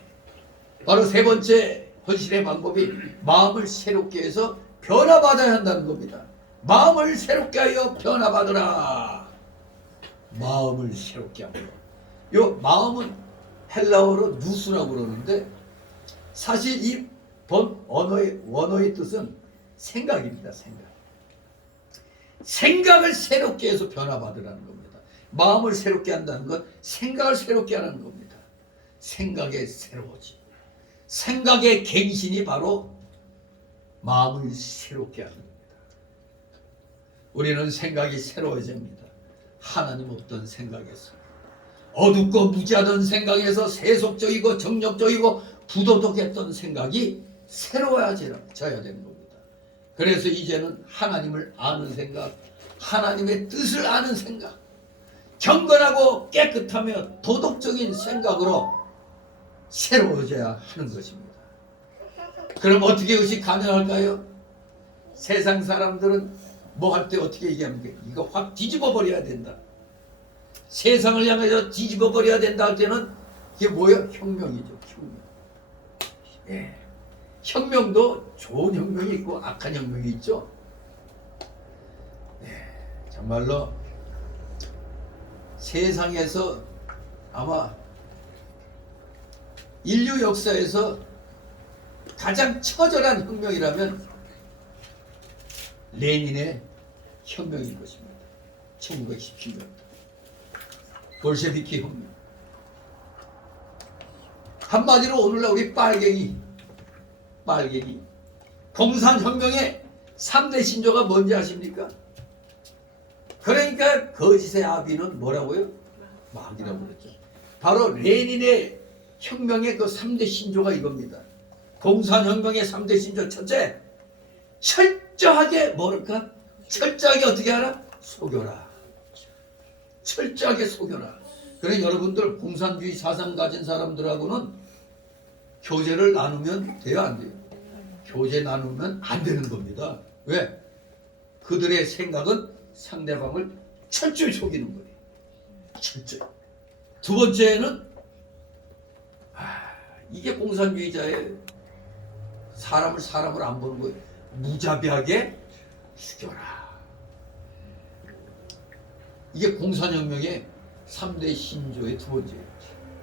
바로 세 번째 헌신의 방법이 마음을 새롭게 해서 변화받아야 한다는 겁니다. 마음을 새롭게 하여 변화받으라. 마음을 새롭게 하므로. 요 마음은 헬라어로 누스라고 그러는데 사실 이 원어의 뜻은 생각입니다. 생각을 새롭게 해서 변화받으라는 겁니다. 마음을 새롭게 한다는 건 생각을 새롭게 하는 겁니다. 생각의 새로워짐, 생각의 갱신이 바로 마음을 새롭게 하는 겁니다. 우리는 생각이 새로워집니다. 하나님 없던 생각에서, 어둡고 무지하던 생각에서 세속적이고 정력적이고 부도덕했던 생각이 새로워져야 되는 겁니다. 그래서 이제는 하나님을 아는 생각, 하나님의 뜻을 아는 생각, 경건하고 깨끗하며 도덕적인 생각으로 새로워져야 하는 것입니다. 그럼 어떻게 그것이 가능할까요? 세상 사람들은 뭐 할 때 어떻게 얘기합니까? 이거 확 뒤집어 버려야 된다. 세상을 향해서 뒤집어 버려야 된다 할 때는 이게 뭐예요? 혁명이죠. 혁명. 예. 혁명도 좋은 혁명이 있고 악한 혁명이 있죠. 예. 정말로 세상에서 아마 인류 역사에서 가장 처절한 혁명이라면 레닌의 혁명인 것입니다. 1917년 볼셰비키 혁명. 한마디로 오늘날 우리 빨갱이 공산혁명의 3대 신조가 뭔지 아십니까? 그러니까 거짓의 아비는 뭐라고요? 마귀라고 그랬죠. 바로 레닌의 혁명의 그 3대 신조가 이겁니다. 공산혁명의 3대 신조. 첫째, 철저하게 뭐랄까? 철저하게 어떻게 하라? 속여라. 철저하게 속여라. 그래 여러분들 공산주의 사상 가진 사람들하고는 교제를 나누면 돼요, 안 돼요? 교제 나누면 안 되는 겁니다. 왜? 그들의 생각은 상대방을 철저히 속이는 거예요. 철저히. 두 번째는 이게 공산주의자의 사람을 안 보는 거예요. 무자비하게 죽여라. 이게 공산혁명의 3대 신조의 두 번째예요.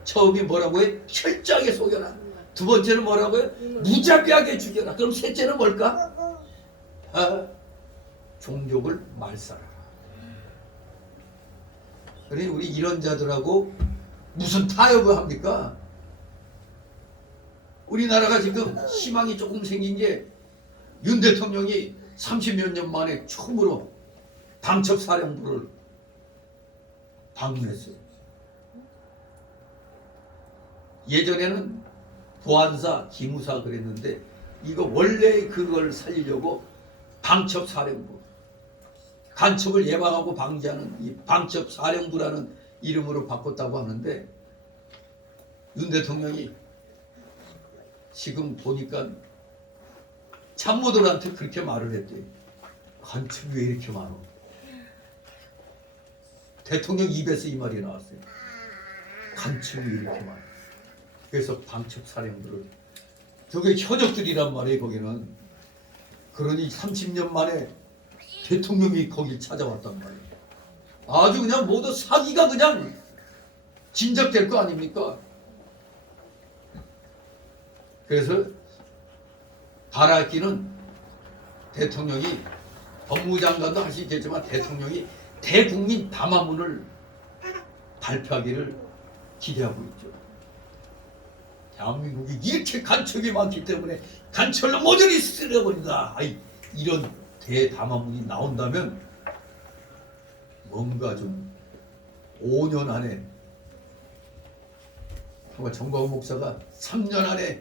처음이 뭐라고요? 철저하게 속여라. 두 번째는 뭐라고요? 무자비하게 죽여라. 그럼 셋째는 뭘까? 종족을 말살하라. 그래 우리 이런 자들하고 무슨 타협을 합니까? 우리나라가 지금 희망이 조금 생긴 게 윤 대통령이 30몇 년 만에 처음으로 방첩사령부를 방문했어요. 예전에는 보안사, 기무사 그랬는데 이거 원래 그걸 살리려고 방첩사령부, 간첩을 예방하고 방지하는 이 방첩사령부라는 이름으로 바꿨다고 하는데 윤 대통령이 지금 보니까 참모들한테 그렇게 말을 했대요. 간첩이 왜 이렇게 많아? 대통령 입에서 이 말이 나왔어요. 간첩이 왜 이렇게 많아? 그래서 방첩사령부를, 저게 현역들이란 말이에요. 거기는. 그러니 30년 만에 대통령이 거길 찾아왔단 말이에요. 아주 그냥 모두 사기가 그냥 진작될 거 아닙니까? 그래서 바라기는 대통령이, 법무장관도 할 수 있겠지만 대통령이 대국민 담화문을 발표하기를 기대하고 있죠. 대한민국이 이렇게 간첩이 많기 때문에 간첩을 모조리 쓸어버린다. 이런 대담화문이 나온다면 뭔가 좀 5년 안에, 정말 정광훈 목사가 3년 안에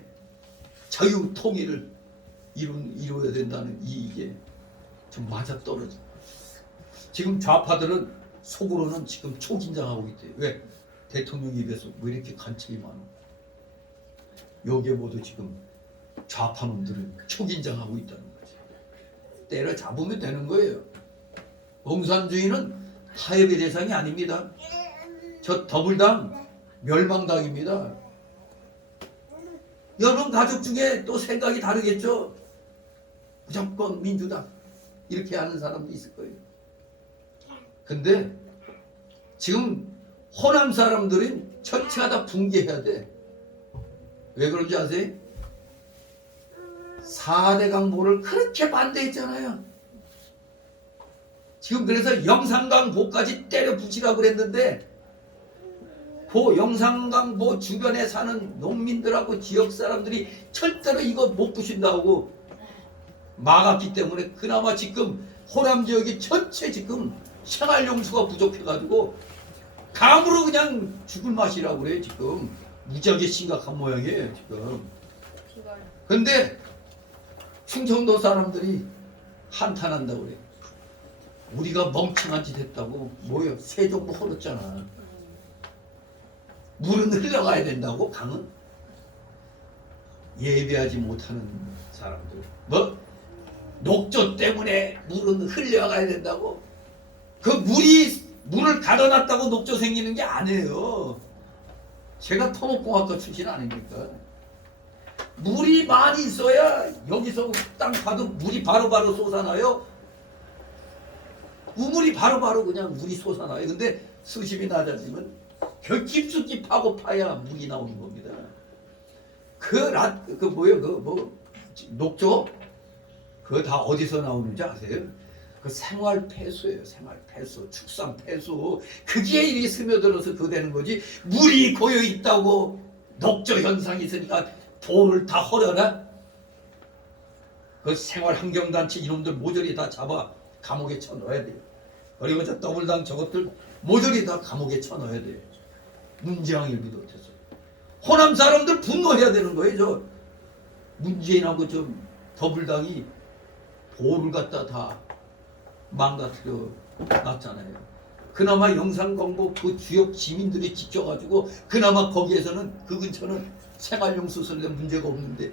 자유 통일을 이루어야 된다는 이게 좀 맞아떨어져. 지금 좌파들은 속으로는 지금 초긴장하고 있대요. 왜? 대통령 입에서 왜 이렇게 간첩이 많아? 여기에 모두 지금 좌파놈들은 초긴장하고 있다는 거지. 때려잡으면 되는 거예요. 공산주의는 타협의 대상이 아닙니다. 저 더불당 멸망당입니다. 여러분 가족 중에 또 생각이 다르겠죠? 무조건 민주당 이렇게 하는 사람도 있을 거예요. 근데 지금 호남 사람들은 전체가 다 붕괴해야 돼. 왜 그런지 아세요? 4대 강보를 그렇게 반대했잖아요. 지금 그래서 영산강보까지 때려 부시라고 그랬는데 그 영산강보 주변에 사는 농민들하고 지역 사람들이 절대로 이거 못 부신다고 막았기 때문에 그나마 지금 호남 지역이 전체 지금 생활용수가 부족해가지고 감으로 그냥 죽을 맛이라고 그래요. 지금 무지하게 심각한 모양이에요. 지금. 근데 충청도 사람들이 한탄한다고 그래요. 우리가 멍청한 짓 했다고. 뭐요? 세종도 헐었잖아. 물은 흘러가야 된다고. 강은 예배하지 못하는 사람들. 뭐? 녹조 때문에 물은 흘러가야 된다고? 그 물을 가둬놨다고 녹조 생기는 게 아니에요. 제가 토목공학과 출신 아닙니까? 물이 많이 있어야 여기서 땅 파도 물이 바로바로 솟아나요. 우물이 바로바로 그냥 물이 솟아나요. 근데 수심이 낮아지면 깊숙이 파고 파야 물이 나오는 겁니다. 녹조? 그거 다 어디서 나오는지 아세요? 그 생활 폐수예요. 생활 폐수, 축산 폐수. 그게 일이 스며들어서 그 되는 거지. 물이 고여 있다고 녹조 현상이 있으니까 돌을 다 헐어라. 그 생활환경단체 이놈들 모조리 다 잡아 감옥에 쳐넣어야 돼요. 그리고 저 더블당 저것들 모조리 다 감옥에 쳐넣어야 돼요. 문재왕을 비롯해서. 호남 사람들 분노해야 되는 거예요. 저 문재인하고 저 더블당이 돌을 갖다 다 망가뜨려 놨잖아요. 그나마 영산광복 그 주역 지민들이 지켜가지고 그나마 거기에서는 그 근처는 생활용 수술에 문제가 없는데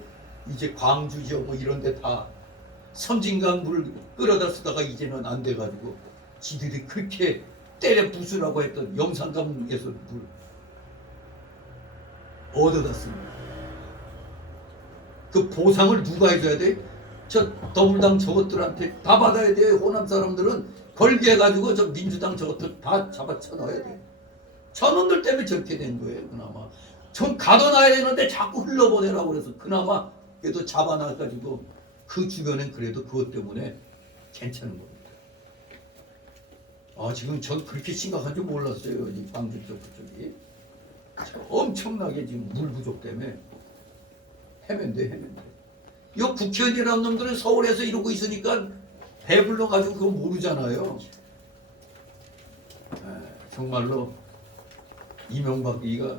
이제 광주 지역 뭐 이런 데 다 섬진강 물 끌어다 쓰다가 이제는 안 돼가지고 지들이 그렇게 때려 부수라고 했던 영산강에서 물 얻어다 씁니다. 그 보상을 누가 해줘야 돼? 저 더불당 저것들한테 다 받아야 돼요. 호남 사람들은 걸게 해가지고 저 민주당 저것들 다 잡아쳐 넣어야 돼요. 저놈들 때문에 저렇게 된 거예요. 그나마 좀 가둬놔야 되는데 자꾸 흘러보내라고 그래서 그나마 그래도 잡아놔가지고 그 주변엔 그래도 그것 때문에 괜찮은 겁니다. 아 지금 전 그렇게 심각한 줄 몰랐어요. 이 광주 쪽 그쪽이 엄청나게 지금 물 부족 때문에 헤맨대. 이 국회의원이라는 놈들은 서울에서 이러고 있으니까 배불러 가지고 그거 모르잖아요. 정말로 이명박이가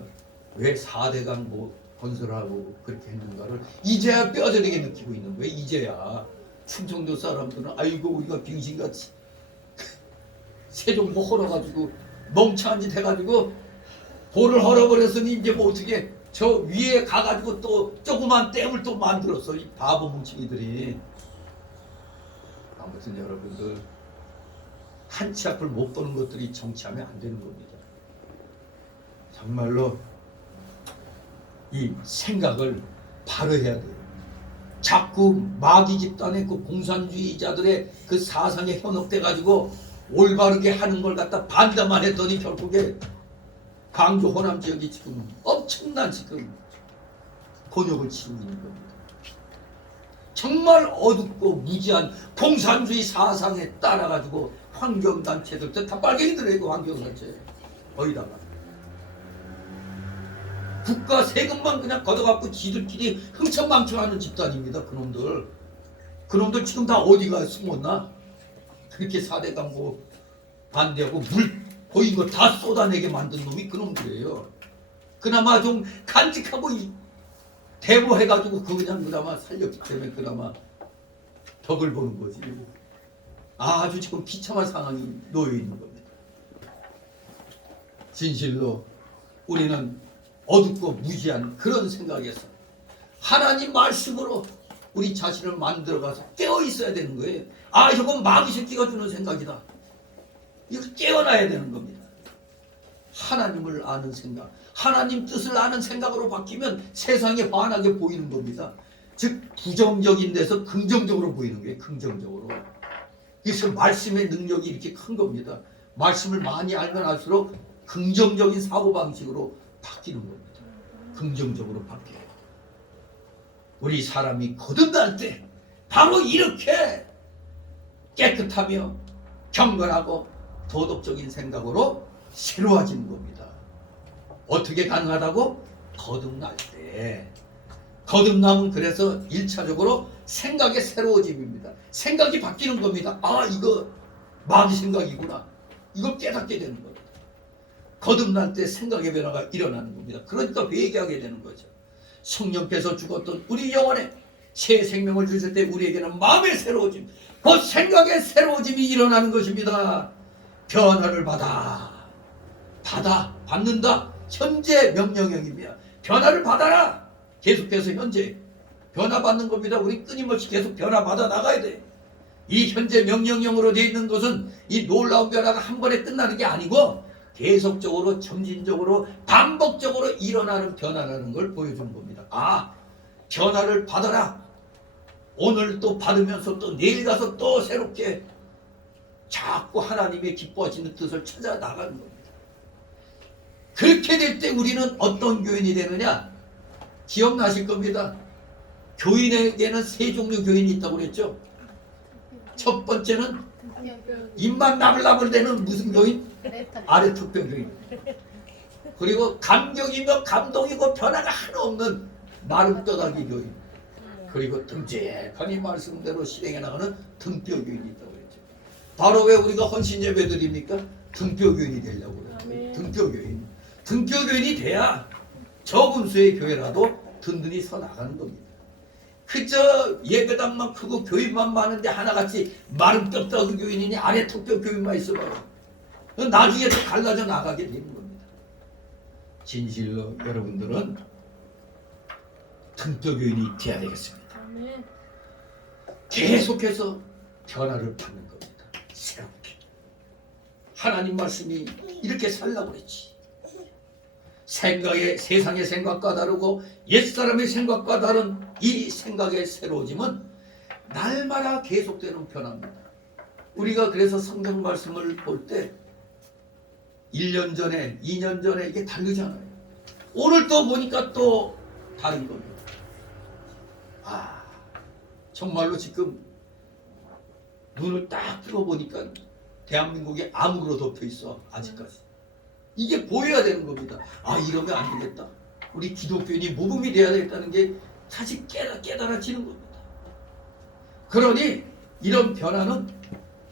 왜 4대강 뭐 건설하고 그렇게 했는가를 이제야 뼈저리게 느끼고 있는 거예요. 이제야 충청도 사람들은 아이고 우리가 빙신같이 세종도 헐어가지고 멍청한 짓 해가지고 돌을 헐어버렸으니 이제 뭐 어떻게 저 위에 가가지고 또 조그만 댐을 또 만들었어. 이 바보 뭉치기들이. 아무튼 여러분들 한치 앞을 못 보는 것들이 정치하면 안 되는 겁니다. 정말로 이 생각을 바로 해야 돼요. 자꾸 마귀 집단의 그 공산주의자들의 그 사상에 현혹돼 가지고 올바르게 하는 걸 갖다 반대만 했더니 결국에 광주 호남 지역이 지금 엄청난 지금 곤욕을 치르고 있는 겁니다. 정말 어둡고 무지한 공산주의 사상에 따라가지고 환경단체들 다 빨갱이들이에요. 그 환경단체 거기다가 국가 세금만 그냥 걷어갖고 지들끼리 흥청망청하는 집단입니다. 그놈들 지금 다 어디가 숨었나? 그렇게 4대 강보 반대하고 물 보인 거 다 쏟아내게 만든 놈이 그놈들이에요. 그나마 좀 간직하고 대모해가지고 그냥 그나마 살렸기 때문에 그나마 덕을 보는 거지. 아주 지금 비참한 상황이 놓여 있는 겁니다. 진실로 우리는 어둡고 무지한 그런 생각에서 하나님 말씀으로 우리 자신을 만들어가서 깨어 있어야 되는 거예요. 아 이건 마귀 새끼가 주는 생각이다. 이거 깨어나야 되는 겁니다. 하나님을 아는 생각, 하나님 뜻을 아는 생각으로 바뀌면 세상에 환하게 보이는 겁니다. 즉 부정적인 데서 긍정적으로 보이는 거예요. 긍정적으로. 그래서 말씀의 능력이 이렇게 큰 겁니다. 말씀을 많이 알면 알수록 긍정적인 사고방식으로 바뀌는 겁니다. 긍정적으로 바뀌어요. 우리 사람이 거듭날 때 바로 이렇게 깨끗하며 경건하고 도덕적인 생각으로 새로워지는 겁니다. 어떻게 가능하다고? 거듭날 때. 거듭남은 그래서 1차적으로 생각의 새로워짐입니다. 생각이 바뀌는 겁니다. 아 이거 마귀 생각이구나. 이걸 깨닫게 되는 겁니다. 거듭날 때 생각의 변화가 일어나는 겁니다. 그러니까 회개하게 되는 거죠. 성령께서 죽었던 우리 영혼에 새 생명을 주실 때 우리에게는 마음의 새로워짐, 그 생각의 새로워짐이 일어나는 것입니다. 변화를 받는다. 현재 명령형입니다. 변화를 받아라. 계속해서 현재 변화받는 겁니다. 우리 끊임없이 계속 변화받아 나가야 돼. 이 현재 명령형으로 되어 있는 것은 이 놀라운 변화가 한 번에 끝나는 게 아니고 계속적으로 점진적으로 반복적으로 일어나는 변화라는 걸 보여주는 겁니다. 아, 변화를 받아라. 오늘 또 받으면서 또 내일 가서 또 새롭게 자꾸 하나님의 기뻐하시는 뜻을 찾아 나가는 겁니다. 그렇게 될 때 우리는 어떤 교인이 되느냐? 기억나실 겁니다. 교인에게는 세 종류 교인이 있다고 그랬죠. 첫 번째는 입만 나불나불대는 무슨 교인? 아래턱뼈교인. 그리고 감격이며 감동이고 변화가 하나 없는 마름 떠다기 교인. 그리고 듬직하니 말씀대로 실행해 나가는 등뼈교인이 있다고 그랬죠. 바로 왜 우리가 헌신 예배 드립니까? 등뼈교인이 되려고 그래요. 등뼈교인. 등뼈교인이 돼야 적은 수의 교회라도 든든히 서 나가는 겁니다. 그저 예배당만 크고 교인만 많은데 하나같이 마름 떡떡 교인이니 아래 턱뼈 교인만 있어봐요. 나중에 또 갈라져 나가게 되는 겁니다. 진실로 여러분들은 등뼈 교인이 되어야 되겠습니다. 계속해서 변화를 받는 겁니다. 새롭게. 하나님 말씀이 이렇게 살라고 그랬지. 세상의 생각과 다르고 옛사람의 생각과 다른 이 생각의 새로워짐은 날마다 계속되는 변화입니다. 우리가 그래서 성경 말씀을 볼 때 1년 전에 2년 전에 이게 다르잖아요. 오늘 또 보니까 또 다른 겁니다. 정말로 지금 눈을 딱 뜨고 보니까 대한민국이 암으로 덮여 있어. 아직까지 이게 보여야 되는 겁니다. 이러면 안 되겠다. 우리 기독교인이 모범이 돼야 되겠다는 게 다시 깨달아지는 겁니다. 그러니 이런 변화는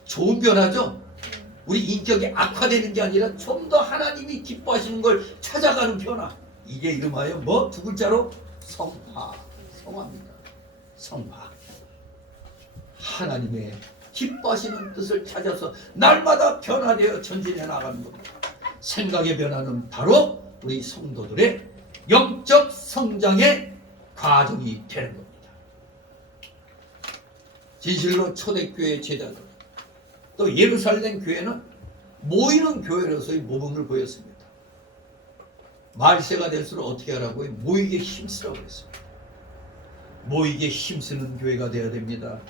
좋은 변화죠. 우리 인격이 악화되는 게 아니라 좀 더 하나님이 기뻐하시는 걸 찾아가는 변화. 이게 이름하여 뭐? 두 글자로 성화. 성화입니다. 성화. 하나님의 기뻐하시는 뜻을 찾아서 날마다 변화되어 전진해 나가는 겁니다. 생각의 변화는 바로 우리 성도들의 영적 성장의 과정이 되는 겁니다. 진실로 초대교회 제자들 또 예루살렘 교회는 모이는 교회로서의 모범을 보였습니다. 말세가 될수록 어떻게 하라고요? 모이게 힘쓰라고 했습니다. 모이게 힘쓰는 교회가 되어야 됩니다.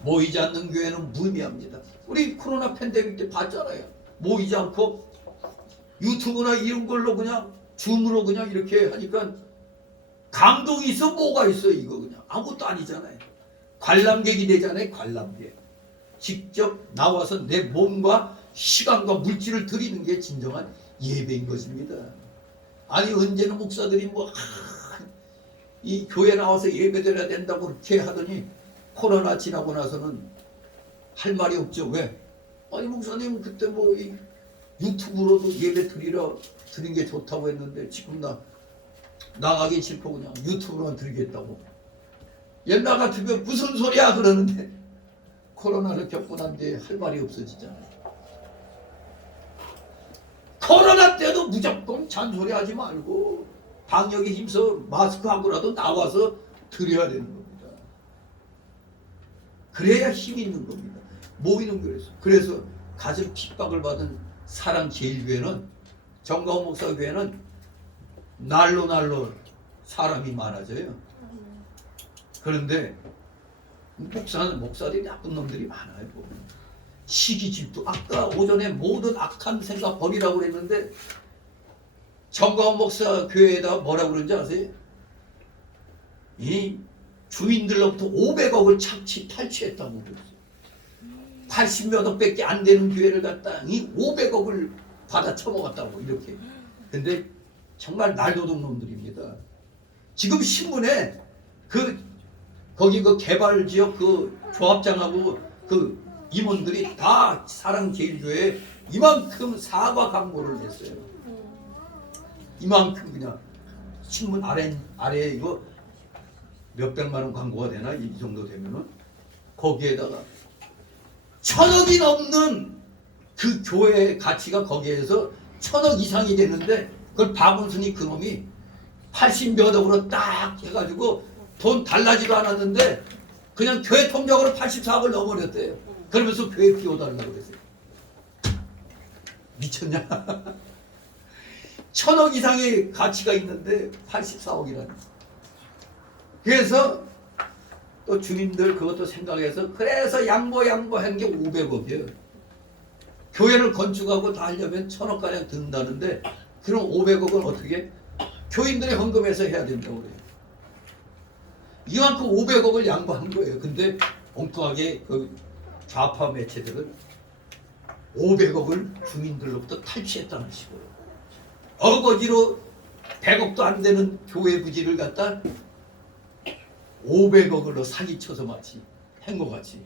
모이지 않는 교회는 무의미합니다. 우리 코로나 팬데믹 때 봤잖아요. 모이지 않고 유튜브나 이런 걸로 그냥 줌으로 그냥 이렇게 하니까 감동이 있어 뭐가 있어 이거 그냥 아무것도 아니잖아요. 관람객이 되잖아요. 관람객. 직접 나와서 내 몸과 시간과 물질을 드리는 게 진정한 예배인 것입니다. 아니 언제는 목사들이 이 교회 나와서 예배 드려야 된다고 그렇게 하더니 코로나 지나고 나서는 할 말이 없죠. 왜? 아니 목사님 그때 이 유튜브로도 예배 드린 게 좋다고 했는데 지금 나가기 싫고 그냥 유튜브로만 드리겠다고. 옛날 같으면 무슨 소리야 그러는데 코로나를 겪고 난 뒤에 할 말이 없어지잖아요. 코로나 때도 무조건 잔소리하지 말고 방역에 힘써 마스크하고라도 나와서 드려야 되는 겁니다. 그래야 힘이 있는 겁니다. 모이는 교회에서. 그래서 가장 핍박을 받은 사랑제일교회는 정가훈 목사 교회는 날로 사람이 많아져요. 그런데 목사들이 나쁜 놈들이 많아요. 시기질투. 아까 오전에 모든 악한 생각 버리라고 그랬는데 정가훈 목사 교회에다 뭐라고 그러는지 아세요? 이 주민들로부터 500억을 탈취했다고 그랬어요. 80몇 억밖에 안 되는 교회를 갖다 이 500억을 받아 처먹었다고 이렇게. 근데 정말 날도둑 놈들입니다. 지금 신문에 거기 개발지역 조합장하고 임원들이 다 사랑제일교회에 이만큼 사과 광고를 냈어요. 이만큼 그냥 신문 아래 이거 몇백만 원 광고가 되나 이 정도 되면은 거기에다가 1,000억이 넘는 그 교회의 가치가 거기에서 1,000억 이상이 되는데 그걸 박원순이 그놈이 80몇 억으로 딱 해가지고 돈 달라지도 않았는데 그냥 교회 통장으로 84억을 넣어버렸대요. 그러면서 교회 비워달라고 그랬어요. 미쳤냐? 1,000억 이상의 가치가 있는데 84억이라니. 그래서 또 주민들 그것도 생각해서 그래서 양보한 게 500억이에요. 교회를 건축하고 다 하려면 1,000억가량 든다는데 그럼 500억은 어떻게? 교인들의 헌금해서 해야 된다고 그래요. 이만큼 500억을 양보한 거예요. 근데 엉뚱하게 좌파 매체들은 500억을 주민들로부터 탈취했다는 식으로 어거지로 100억도 안 되는 교회 부지를 갖다 500억으로 사기쳐서 마치 행거같이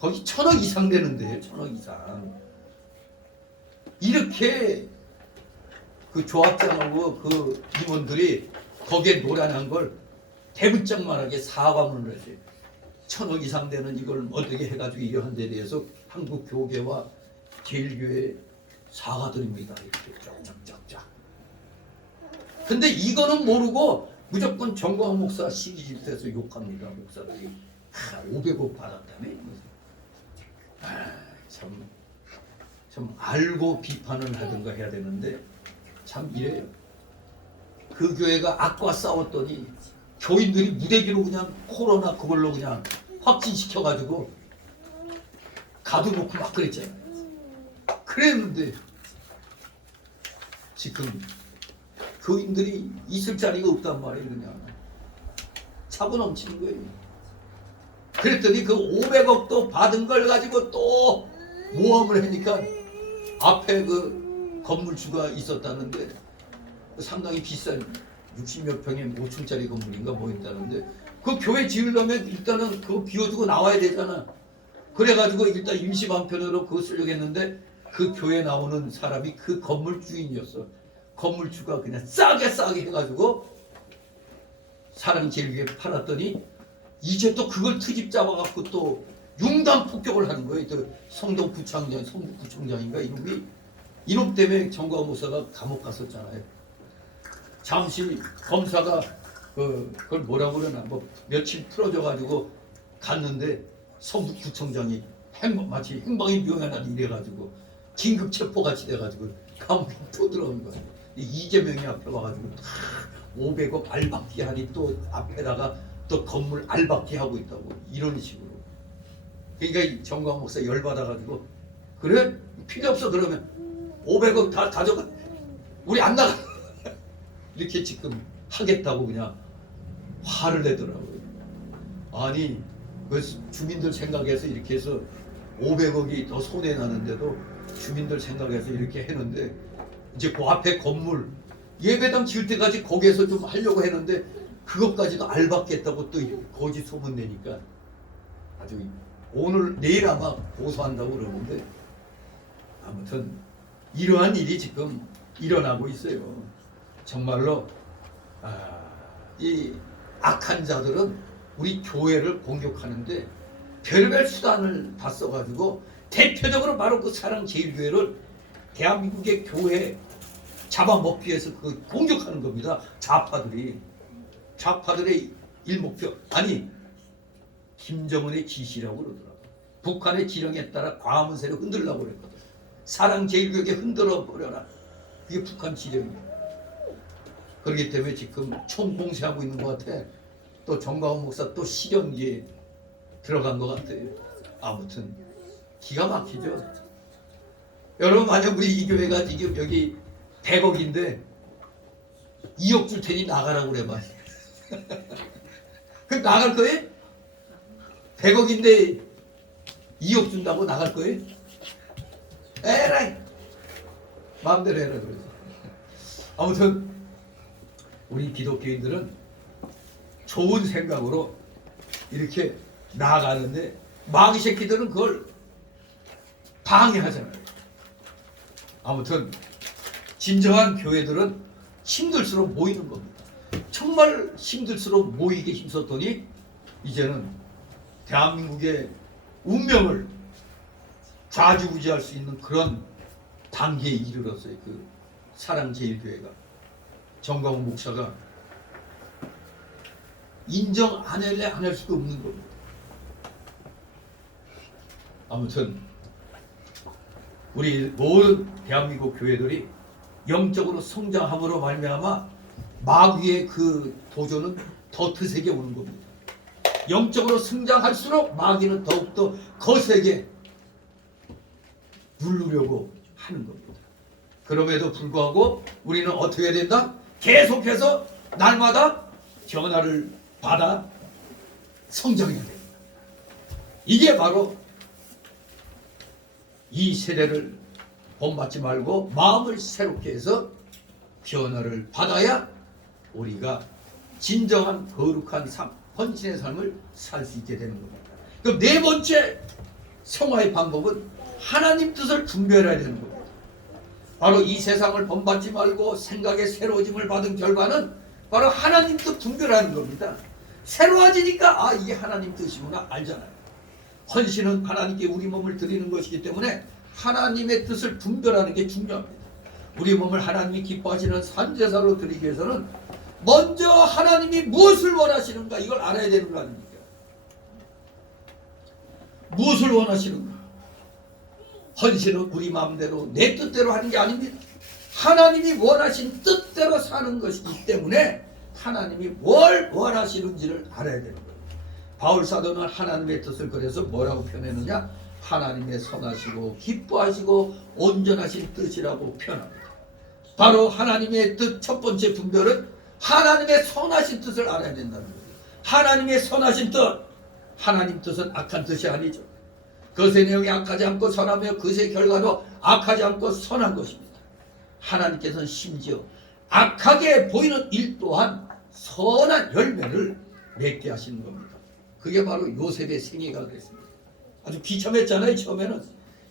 거기 1000억 이상 되는데 1000억 이상 이렇게 그 조합장하고 그 임원들이 거기에 노란한 걸 대문짝만하게 사과문을 했어요. 1000억 이상 되는 이걸 어떻게 해가지고 이러한 데 대해서 한국 교계와 제일교회 사과드립니다. 이렇게 쫙쫙쫙쫙. 근데 이거는 모르고 무조건 정광 목사 시기질투해서 욕합니다. 목사들이 500억 받았다며. 참 알고 비판을 하든가 해야 되는데 참 이래요. 그 교회가 악과 싸웠더니 교인들이 무대기로 그냥 코로나 그걸로 그냥 확진시켜가지고 가둬놓고 막 그랬잖아요. 그랬는데 지금 교인들이 있을 자리가 없단 말이에요. 그냥 차고 넘치는 거예요. 그랬더니 그 500억도 받은 걸 가지고 또 모험을 하니까 앞에 그 건물주가 있었다는데 상당히 비싼 60몇 평의 5층짜리 건물인가 뭐 있다는데 그 교회 지으려면 일단은 그거 비워두고 나와야 되잖아. 그래가지고 일단 임시 반편으로 그거 쓰려고 했는데 그 교회 나오는 사람이 그 건물 주인이었어. 건물주가 그냥 싸게 해가지고 사랑제일교회 팔았더니 이제 또 그걸 트집 잡아갖고 또 융단 폭격을 하는 거예요. 또 성북구청장인가 이놈이 이놈 때문에 정광 목사가 감옥 갔었잖아요. 잠시 검사가 그걸 뭐라고 그러나 뭐 며칠 풀어줘가지고 갔는데 성북구청장이 마치 행방이 묘연하다 이래가지고 긴급 체포같이 돼가지고 감옥에 또 들어온 거예요. 이재명이 앞에 와가지고 500억 알박기 하니 또 앞에다가 또 건물 알박기 하고 있다고 이런 식으로. 그러니까 정광 목사 열받아가지고 그래? 필요 없어 그러면 500억 다 가져가 우리 안 나가 이렇게 지금 하겠다고 그냥 화를 내더라고요. 아니 그 주민들 생각해서 이렇게 해서 500억이 더 손해나는데도 주민들 생각해서 이렇게 했는데 이제 그 앞에 건물 예배당 지을 때까지 거기에서 좀 하려고 했는데 그것까지도 알받겠다고 또 거짓 소문 내니까 아주 오늘 내일 아마 고소한다고 그러는데 아무튼 이러한 일이 지금 일어나고 있어요. 정말로 이 악한 자들은 우리 교회를 공격하는데 별별 수단을 다 써가지고 대표적으로 바로 그 사랑제일교회를 대한민국의 교회 잡아먹기 위해서 그 공격하는 겁니다. 좌파들의 일목표 아니 김정은의 지시라고 그러더라고. 북한의 지령에 따라 광화문 세력 흔들려고 그랬거든. 사랑제일교회 흔들어 버려라. 이게 북한 지령이야. 그렇기 때문에 지금 총공세하고 있는 것 같아. 또 정광훈 목사 또 실형기에 들어간 것 같아요. 아무튼 기가 막히죠. 여러분 만약 우리 이 교회가 지금 여기 100억인데 2억 줄 테니 나가라고 그래봐. 그 나갈 거예요? 100억인데 2억 준다고 나갈 거예요? 에라이 마음대로 해라 그러지. 아무튼 우리 기독교인들은 좋은 생각으로 이렇게 나아가는데 마귀 새끼들은 그걸 방해하잖아요. 아무튼 진정한 교회들은 힘들수록 모이는 겁니다. 정말 힘들수록 모이게 힘썼더니 이제는 대한민국의 운명을 좌지우지할 수 있는 그런 단계에 이르렀어요. 그 사랑제일교회가 정광훈 목사가 인정 안 할래 안 할 수도 없는 겁니다. 아무튼 우리 모든 대한민국 교회들이 영적으로 성장함으로 말미암아 마귀의 그 도전은 더 드세게 오는 겁니다. 영적으로 성장할수록 마귀는 더욱더 거세게 누르려고 하는 겁니다. 그럼에도 불구하고 우리는 어떻게 해야 된다? 계속해서 날마다 변화를 받아 성장해야 됩니다. 이게 바로 이 세대를 본받지 말고 마음을 새롭게 해서 변화를 받아야 우리가 진정한 거룩한 삶, 헌신의 삶을 살 수 있게 되는 겁니다. 그럼 네 번째 성화의 방법은 하나님 뜻을 분별해야 되는 겁니다. 바로 이 세상을 본받지 말고 생각의 새로워짐을 받은 결과는 바로 하나님 뜻 분별하는 겁니다. 새로워지니까 아 이게 하나님 뜻이구나 알잖아요. 헌신은 하나님께 우리 몸을 드리는 것이기 때문에 하나님의 뜻을 분별하는 게 중요합니다. 우리 몸을 하나님이 기뻐하시는 산제사로 드리기 위해서는 먼저 하나님이 무엇을 원하시는가 이걸 알아야 되는 거 아닙니까? 무엇을 원하시는가? 헌신은 우리 마음대로 내 뜻대로 하는 게 아닙니다. 하나님이 원하신 뜻대로 사는 것이기 때문에 하나님이 뭘 원하시는지를 알아야 되는 거예요. 바울 사도는 하나님의 뜻을 그래서 뭐라고 표현했느냐? 하나님의 선하시고 기뻐하시고 온전하신 뜻이라고 표현합니다. 바로 하나님의 뜻 첫 번째 분별은 하나님의 선하신 뜻을 알아야 된다는 거예요. 하나님의 선하신 뜻, 하나님 뜻은 악한 뜻이 아니죠. 그것의 내용이 악하지 않고 선하며 그것의 결과도 악하지 않고 선한 것입니다. 하나님께서는 심지어 악하게 보이는 일 또한 선한 열매를 맺게 하시는 겁니다. 그게 바로 요셉의 생애가 그랬습니다. 아주 비참했잖아요. 처음에는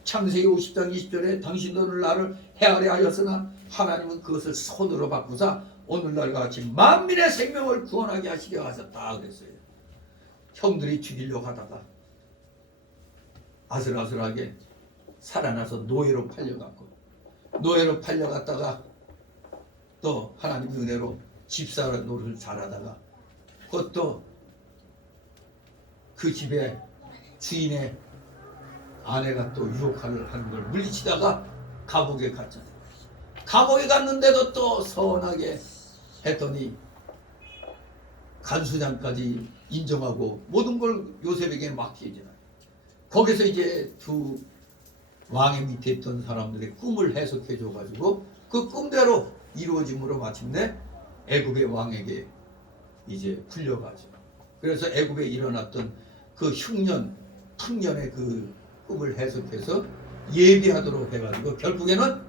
창세기 50장 20절에 당신들은 나를 헤아려 하였으나 하나님은 그것을 선으로 바꾸사 오늘날과 같이 만민의 생명을 구원하게 하시려 하셨다 그랬어요. 형들이 죽이려고 하다가 아슬아슬하게 살아나서 노예로 팔려갔다가 또 하나님의 은혜로 집사 노릇을 잘하다가 그것도 그 집에 주인의 아내가 또 유혹을 하는 걸 물리치다가 감옥에 갔잖아요. 감옥에 갔는데도 또 선하게 했더니 간수장까지 인정하고 모든 걸 요셉에게 맡기잖아요. 거기서 이제 두 왕의 밑에 있던 사람들의 꿈을 해석해 줘가지고 그 꿈대로 이루어짐으로 마침내 애굽의 왕에게 이제 풀려가죠. 그래서 애굽에 일어났던 그 흉년, 탕년의 그 꿈을 해석해서 예비하도록 해가지고 결국에는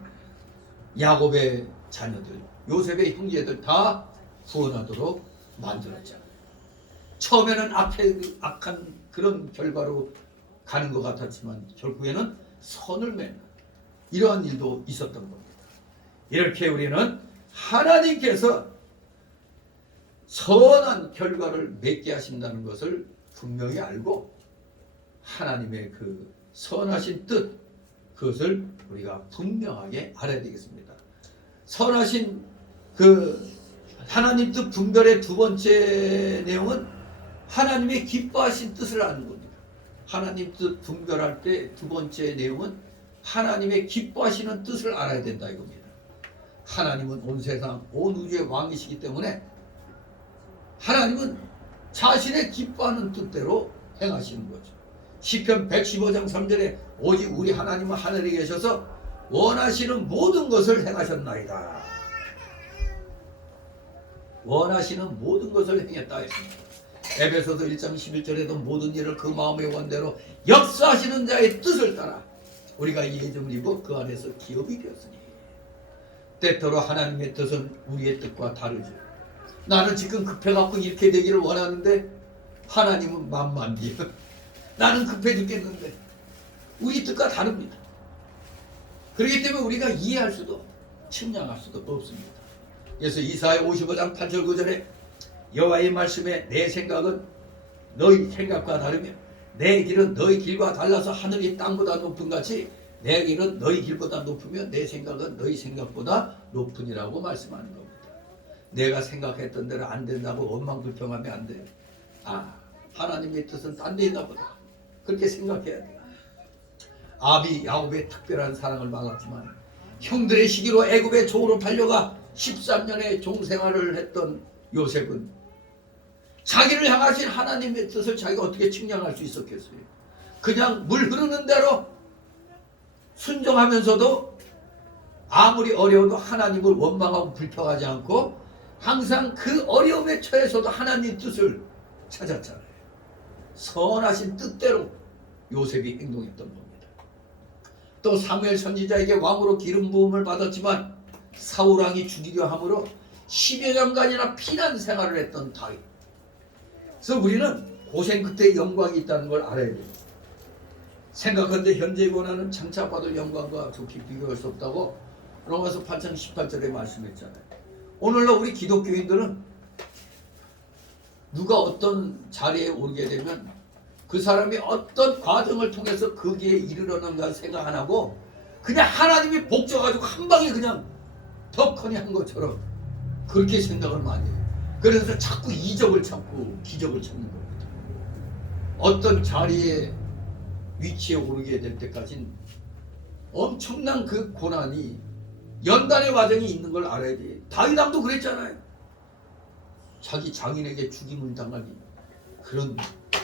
야곱의 자녀들, 요셉의 형제들 다 구원하도록 만들었잖아요. 처음에는 악한 그런 결과로 가는 것 같았지만 결국에는 선을 맺는 이러한 일도 있었던 겁니다. 이렇게 우리는 하나님께서 선한 결과를 맺게 하신다는 것을 분명히 알고 하나님의 그 선하신 뜻 그것을 우리가 분명하게 알아야 되겠습니다. 선하신 그 하나님 뜻 분별의 두 번째 내용은 하나님의 기뻐하신 뜻을 아는 겁니다. 하나님 뜻 분별할 때 두 번째 내용은 하나님의 기뻐하시는 뜻을 알아야 된다 이겁니다. 하나님은 온 세상 온 우주의 왕이시기 때문에 하나님은 자신의 기뻐하는 뜻대로 행하시는 거죠. 시편 115장 3절에 오직 우리 하나님은 하늘에 계셔서 원하시는 모든 것을 행하셨나이다. 원하시는 모든 것을 행했다 했습니다. 에베소서 1장 11절에도 모든 일을 그 마음의 원대로 역사하시는 자의 뜻을 따라 우리가 예정을 입어 그 안에서 기업이 되었으니 때때로 하나님의 뜻은 우리의 뜻과 다르죠. 나는 지금 급해갖고 이렇게 되기를 원하는데 하나님은 만만디요. 나는 급해 죽겠는데 우리 뜻과 다릅니다. 그렇기 때문에 우리가 이해할 수도 측량할 수도 없습니다. 그래서 이사야 55장 8절 9절에 여호와의 말씀에 내 생각은 너희 생각과 다르며 내 길은 너희 길과 달라서 하늘이 땅보다 높은 같이 내 길은 너희 길보다 높으며 내 생각은 너희 생각보다 높으니라고 말씀하는 겁니다. 내가 생각했던 대로 안 된다고 원망불평하면 안 돼요. 아, 하나님의 뜻은 딴 데 있나 보다. 그렇게 생각해야 돼요. 아비 야곱의 특별한 사랑을 받았지만 형들의 시기로 애굽의 종으로 팔려가 13년의 종생활을 했던 요셉은 자기를 향하신 하나님의 뜻을 자기가 어떻게 측량할 수 있었겠어요? 그냥 물 흐르는 대로 순종하면서도 아무리 어려워도 하나님을 원망하고 불평하지 않고 항상 그 어려움에 처해서도 하나님의 뜻을 찾았잖아요. 선하신 뜻대로 요셉이 행동했던 겁니다. 또 사무엘 선지자에게 왕으로 기름 부음을 받았지만 사울 왕이 죽이려 함으로 10여 년간이나 피난 생활을 했던 다윗. 그래서 우리는 고생 끝에 영광이 있다는 걸 알아야 돼요. 생각한데 현재의 고난은 장차 받을 영광과 좋게 비교할 수 없다고 로마서 8장 18절에 말씀했잖아요. 오늘날 우리 기독교인들은 누가 어떤 자리에 오르게 되면 그 사람이 어떤 과정을 통해서 거기에 이르려는가 생각 안 하고 그냥 하나님이 복 줘가지고 한 방에 그냥 덕커니 한 것처럼 그렇게 생각을 많이 해요. 그래서 자꾸 이적을 찾고 기적을 찾는 겁니다. 어떤 자리에 위치에 오르게 될 때까지는 엄청난 그 고난이 연단의 과정이 있는 걸 알아야 돼. 다윗 왕도 그랬잖아요. 자기 장인에게 죽임을 당하니 그런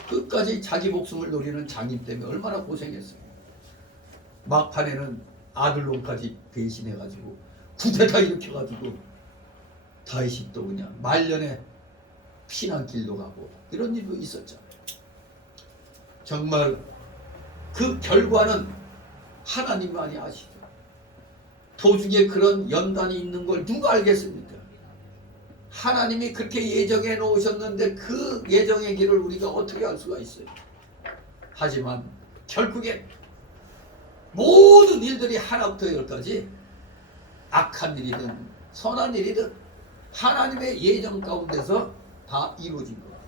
끝까지 자기 목숨을 노리는 장인 때문에 얼마나 고생했어요. 막판에는 아들놈까지 배신해가지고 쿠데타 일으켜가지고 다윗이 또 그냥 말년에 피난길도 가고 이런 일도 있었잖아요. 정말 그 결과는 하나님만이 아시죠. 도중에 그런 연단이 있는 걸 누가 알겠습니까? 하나님이 그렇게 예정해 놓으셨는데 그 예정의 길을 우리가 어떻게 알 수가 있어요? 하지만 결국에 모든 일들이 하나부터 열까지 악한 일이든 선한 일이든 하나님의 예정 가운데서 다 이루어진 겁니다.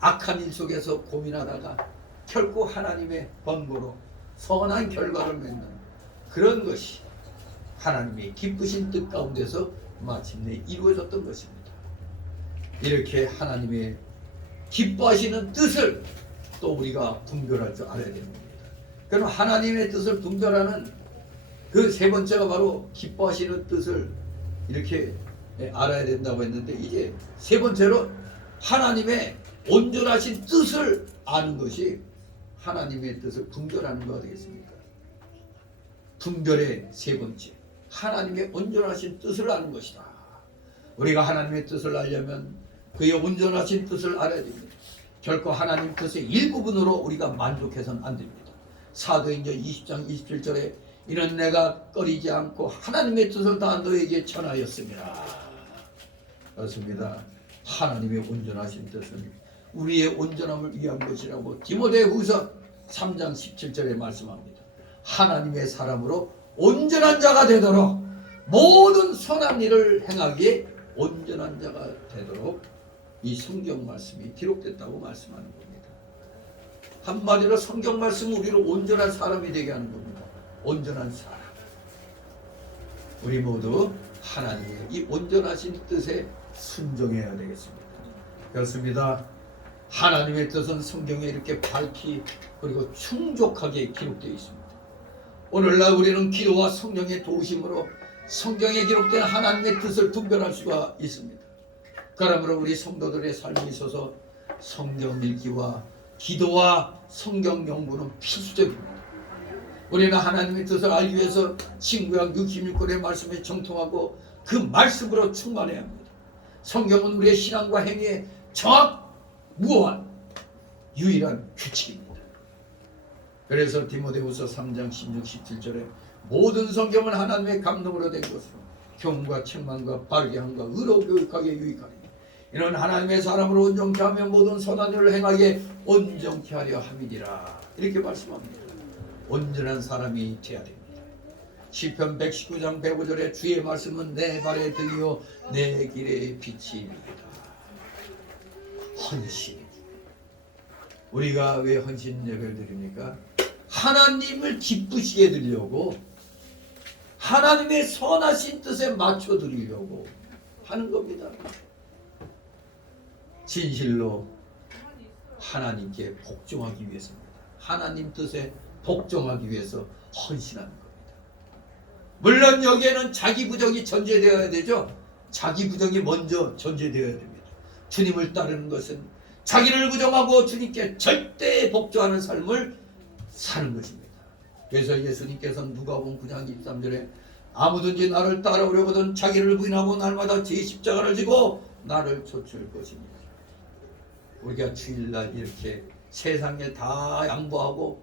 악한 일 속에서 고민하다가 결코 하나님의 번거로 선한 결과를 맺는 그런 것이 하나님의 기쁘신 뜻 가운데서 마침내 이루어졌던 것입니다. 이렇게 하나님의 기뻐하시는 뜻을 또 우리가 분별할 줄 알아야 됩니다. 그럼 하나님의 뜻을 분별하는 그 세 번째가 바로 기뻐하시는 뜻을 이렇게 알아야 된다고 했는데, 이제 세 번째로 하나님의 온전하신 뜻을 아는 것이 하나님의 뜻을 분별하는 거 되겠습니까? 분별의 세 번째, 하나님의 온전하신 뜻을 아는 것이다. 우리가 하나님의 뜻을 알려면 그의 온전하신 뜻을 알아야 됩니다. 결코 하나님 뜻의 일부분으로 우리가 만족해서는 안 됩니다. 사도행전 20장 27절에 이는 내가 꺼리지 않고 하나님의 뜻을 다 너에게 전하였습니다. 그렇습니다. 하나님의 온전하신 뜻은 우리의 온전함을 위한 것이라고 디모데후서 3장 17절에 말씀합니다. 하나님의 사람으로 온전한 자가 되도록 모든 선한 일을 행하기에 온전한 자가 되도록 이 성경 말씀이 기록됐다고 말씀하는 겁니다. 한마디로 성경 말씀은 우리를 온전한 사람이 되게 하는 겁니다. 온전한 사람. 우리 모두 하나님의 이 온전하신 뜻에 순종해야 되겠습니다. 그렇습니다. 하나님의 뜻은 성경에 이렇게 밝히 그리고 충족하게 기록되어 있습니다. 오늘날 우리는 기도와 성령의 도우심으로 성경에 기록된 하나님의 뜻을 분별할 수가 있습니다. 그러므로 우리 성도들의 삶에 있어서 성경 읽기와 기도와 성경 연구는 필수적입니다. 우리는 하나님의 뜻을 알기 위해서 신구약 66권의 말씀에 정통하고 그 말씀으로 충만해야 합니다. 성경은 우리의 신앙과 행위에 정확무한 유일한 규칙입니다. 그래서 디모데후서 3장 16, 17절에 모든 성경은 하나님의 감동으로 된 것으로 교훈과 책망과 바르게 함과 의로 교육하게 유익하니 이는 하나님의 사람으로 온전케 하며 모든 선한 일을 행하게 온전케 하려 함이니라. 이렇게 말씀합니다. 온전한 사람이 되어야 됩니다. 시편 119장 105절에 주의 말씀은 내 발의 등이요 내 길의 빛입니다. 헌신. 우리가 왜 헌신 예배를 드립니까? 하나님을 기쁘시게 드리려고, 하나님의 선하신 뜻에 맞춰 드리려고 하는 겁니다. 진실로 하나님께 복종하기 위해서입니다. 하나님 뜻에 복종하기 위해서 헌신하는 겁니다. 물론 여기에는 자기 부정이 전제되어야 되죠. 자기 부정이 먼저 전제되어야 됩니다. 주님을 따르는 것은 자기를 부정하고 주님께 절대 복종하는 삶을 사는 것입니다. 그래서 예수님께서는 누가복음 9장 23절에 아무든지 나를 따라오려거든 자기를 부인하고 날마다 제 십자가를 지고 나를 좇을 것입니다. 우리가 주일날 이렇게 세상에 다 양보하고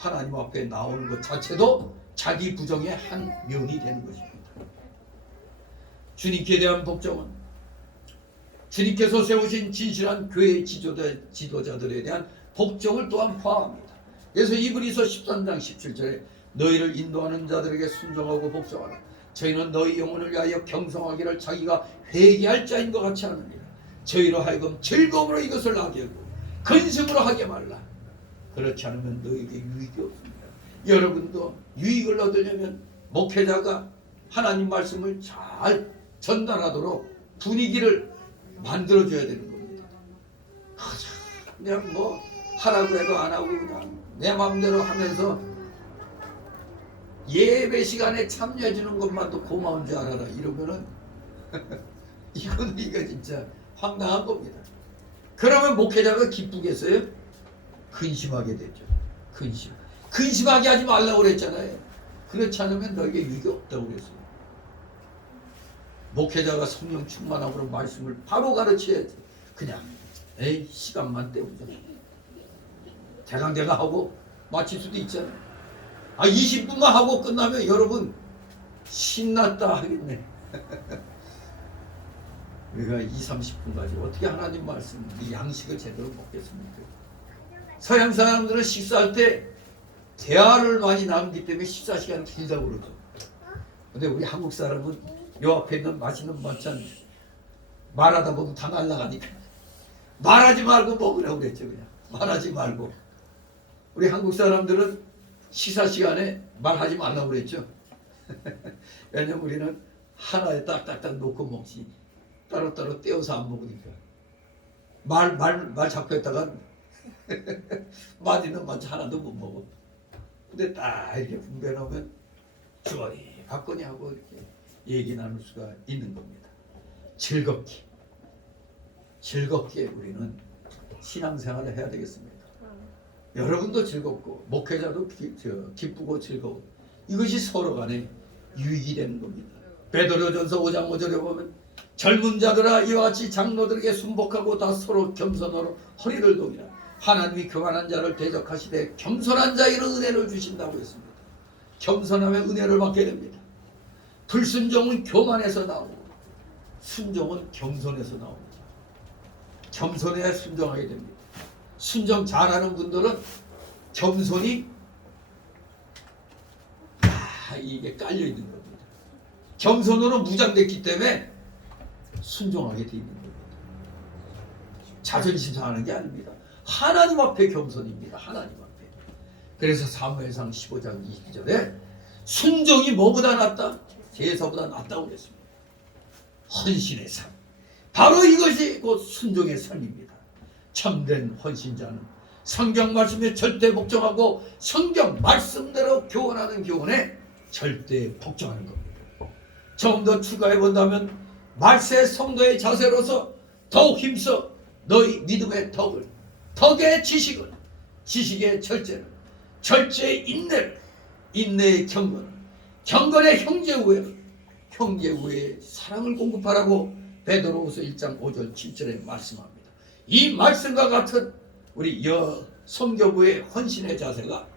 하나님 앞에 나오는 것 자체도 자기 부정의 한 면이 되는 것입니다. 주님께 대한 복종은 주님께서 세우신 진실한 교회 지도자들에 대한 복종을 또한 포함합니다. 그래서 이브리서 13장 17절에 너희를 인도하는 자들에게 순종하고 복종하라. 저희는 너희 영혼을 위하여 경성하기를 자기가 회개할 자인 것 같이 하느니라. 저희로 하여금 즐거움으로 이것을 하게 하고 근심으로 하게 말라. 그렇지 않으면 너희에게 유익이 없습니다. 여러분도 유익을 얻으려면 목회자가 하나님 말씀을 잘 전달하도록 분위기를 만들어줘야 되는 겁니다. 그냥 뭐 하라고 해도 안 하고 그냥 내 마음대로 하면서 예배 시간에 참여해 주는 것만도 고마운 줄 알아라 이러면은 이거 진짜 황당한 겁니다. 그러면 목회자가 기쁘겠어요? 근심하게 되죠. 근심하게 하지 말라고 그랬잖아요. 그렇지 않으면 너에게 유익이 없다고 그랬어요. 목회자가 성령 충만하고 말씀을 바로 가르쳐야지. 그냥 시간만 때우자. 대강 하고 마칠 수도 있잖아요. 20분만 하고 끝나면 여러분 신났다 하겠네. 우리가 20-30분까지 어떻게 하나님 말씀 이 양식을 제대로 먹겠습니까? 서양 사람들은 식사할 때 대화를 많이 나누기 때문에 식사 시간이 길다고 그러죠. 근데 우리 한국 사람은 요 앞에 있는 맛있는 반찬 말하다 보면 다 날라가니까 말하지 말고 먹으라고 그랬죠. 그냥 말하지 말고. 우리 한국 사람들은 식사 시간에 말하지 말라고 그랬죠. 왜냐면 우리는 하나에 딱딱딱 놓고 먹지 따로따로 떼어서 안 먹으니까 말 잡고 했다가 맛있는 반찬 하나도 못 먹어. 근데 딱 이렇게 분배하면 주거니 받거니 하고 이렇게 얘기 나눌 수가 있는 겁니다. 즐겁게 우리는 신앙생활을 해야 되겠습니다. 여러분도 즐겁고 목회자도 기쁘고 즐거워. 이것이 서로 간에 유익이 되는 겁니다. 베드로전서 5장 5절에 보면 젊은 자들아 이와 같이 장로들에게 순복하고 다 서로 겸손으로 허리를 동이라. 하나님이 교만한 자를 대적하시되 겸손한 자에게는 은혜를 주신다고 했습니다. 겸손하면 은혜를 받게 됩니다. 불순종은 교만에서 나오고 순종은 겸손에서 나옵니다. 겸손해야 순종하게 됩니다. 순종 잘하는 분들은 겸손이 이게 깔려 있는 겁니다. 겸손으로 무장됐기 때문에 순종하게 돼 있는 겁니다. 자존심 상하는 게 아닙니다. 하나님 앞에 겸손입니다. 하나님 앞에. 그래서 사무엘상 15장 20절에 순종이 뭐보다 낫다? 제사보다 낫다고 그랬습니다. 헌신의 삶. 바로 이것이 곧 순종의 삶입니다. 참된 헌신자는 성경 말씀에 절대 복종하고 성경 말씀대로 교훈하는 교훈에 절대 복종하는 겁니다. 조금 더 추가해 본다면 말세 성도의 자세로서 더욱 힘써 너희 믿음의 덕의 지식을, 지식의 절제를, 절제의 인내를, 인내의 경건을, 경건의 형제 우애를, 형제 우애의 사랑을 공급하라고 베드로후서 1장 5절 7절에 말씀합니다. 이 말씀과 같은 우리 성교부의 헌신의 자세가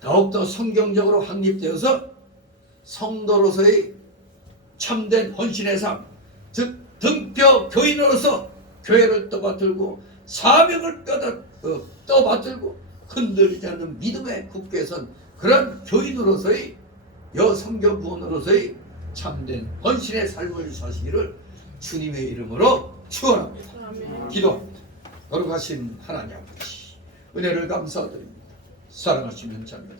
더욱더 성경적으로 확립되어서 성도로서의 참된 헌신의 삶, 즉 등뼈 교인으로서 교회를 떠받들고 사명을 떠받들고 흔들리지 않는 믿음에 굳게 선 그런 교인으로서의 성교부원으로서의 참된 헌신의 삶을 사시기를 주님의 이름으로 축원합니다. 기도합니다. 거룩하신 하나님 아버지, 은혜를 감사드립니다. 사랑하시는 자녀들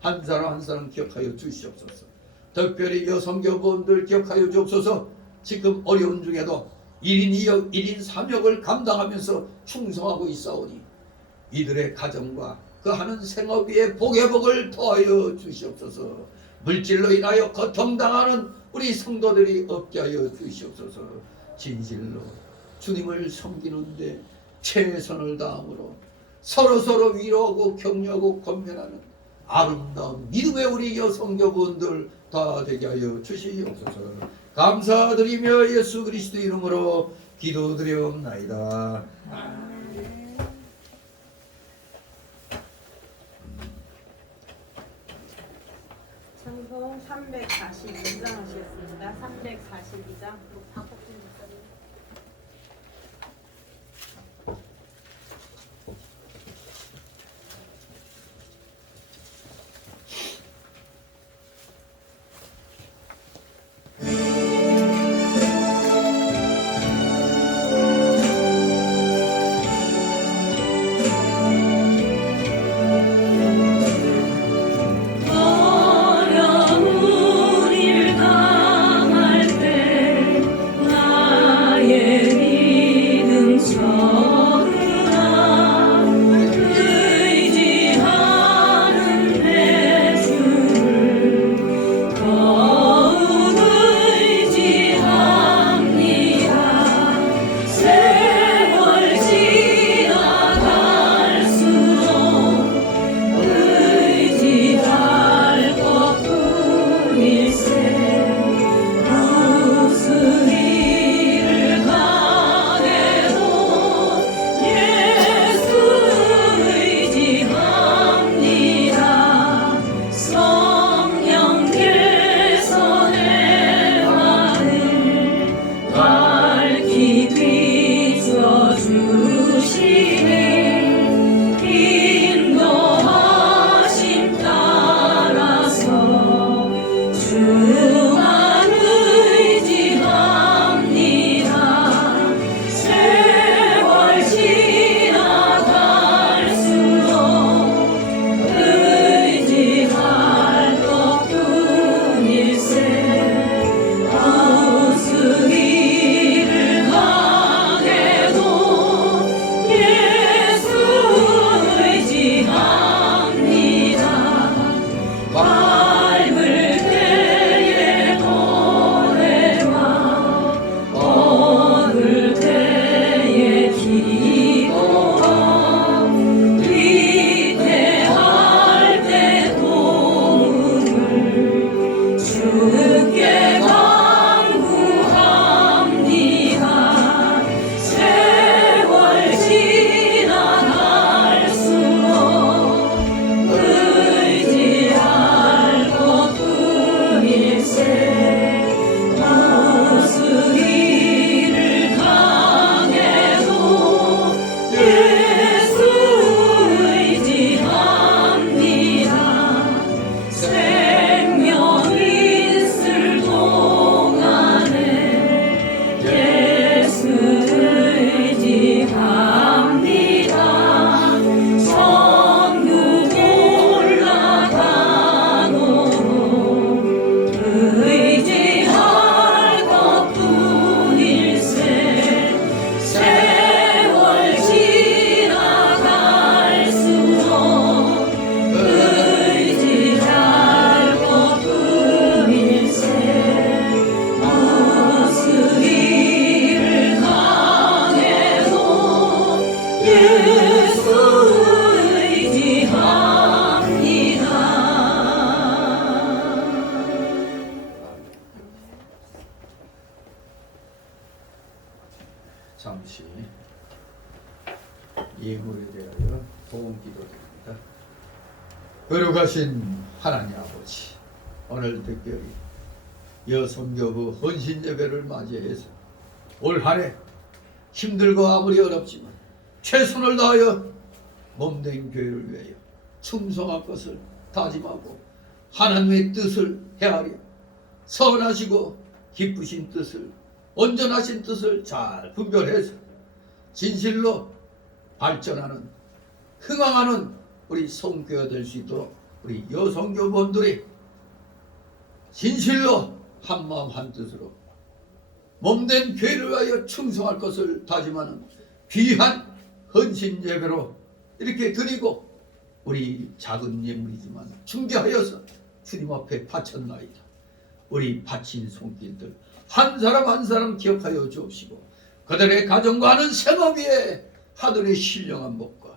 한 사람 한 사람 기억하여 주시옵소서. 특별히 여성교부원들 기억하여 주옵소서. 지금 어려운 중에도 1인 1인 사역을 감당하면서 충성하고 있사오니 이들의 가정과 그 하는 생업 위에 복의 복을 더하여 주시옵소서. 물질로 인하여 고통당하는 우리 성도들이 없게 하여 주시옵소서. 진실로 주님을 섬기는데 최선을 다함으로 서로 위로하고 격려하고 권면하는 아름다운 믿음의 우리 여성교부원들 다 되게 하여 주시옵소서. 감사드리며 예수 그리스도 이름으로 기도드리옵나이다. 총 342장 하시겠습니다. 342장. 어려운 일 당할 때 나의 믿음 서두라 의지하는 내 주를 더욱 의지합니다. 세월 지나갈수록 의지할 것뿐일세 무슨 일을 당해도 예수 의지합니다. 성령께서 내 마음을 밝히 비춰주시니 인도하심 따라서 주만 의지합니다. 세월 지나갈수록 의지할 것뿐일세 무슨 일을 당해도 예수 의지합니다. 밟을 때의 노래와 얻을 때의 기도와 위태할 때 도움을 주께 간구합니다. 세월 지나갈수록 의지할 것뿐일세 무슨 일을 당해도 예수 의지합니다. 생명 있을 동안에 예수 의지합니다. 성부 올라가도록 의지할 것뿐일세 세월 지나갈수록 의지할 것뿐일세 무슨 일을 당해도 예수 의지합니다. 잠시 예물에 대하여 도움 기도드립니다. 거룩하신 하나님 아버지, 오늘 특별히 여성교부 헌신 예배를 맞이해서 올 한해 힘들고 아무리 어렵지만 최선을 다하여 몸된 교회를 위하여 충성할 것을 다짐하고 하나님의 뜻을 헤아려 선하시고 기쁘신 뜻을 온전하신 뜻을 잘 분별해서 진실로 발전하는 흥황하는 우리 성교가 될 수 있도록 우리 여성교부원들이 진실로 한마음 한뜻으로 몸된 교회를 위하여 충성할 것을 다짐하는 귀한 헌신 예배로 이렇게 드리고 우리 작은 예물이지만 중개하여서 주님 앞에 바쳤나이다. 우리 바친 손길들 한 사람 한 사람 기억하여 주옵시고 그들의 가정과 하는 생업 위에 하늘의 신령한 복과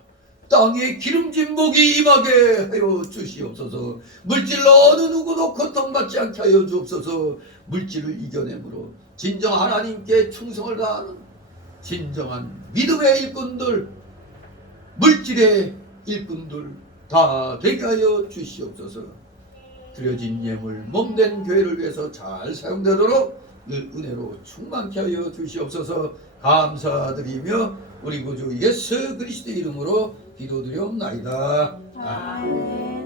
땅에 기름진 복이 임하게 하여 주시옵소서. 물질로 어느 누구도 고통받지 않게 하여 주옵소서. 물질을 이겨내므로 진정 하나님께 충성을 다하는 진정한 믿음의 일꾼들, 물질의 일꾼들 다 되게 하여 주시옵소서. 드려진 예물 몸된 교회를 위해서 잘 사용되도록 늘 은혜로 충만케 하여 주시옵소서. 감사드리며 우리 구주 예수 그리스도 이름으로 기도드리옵나이다. 아멘.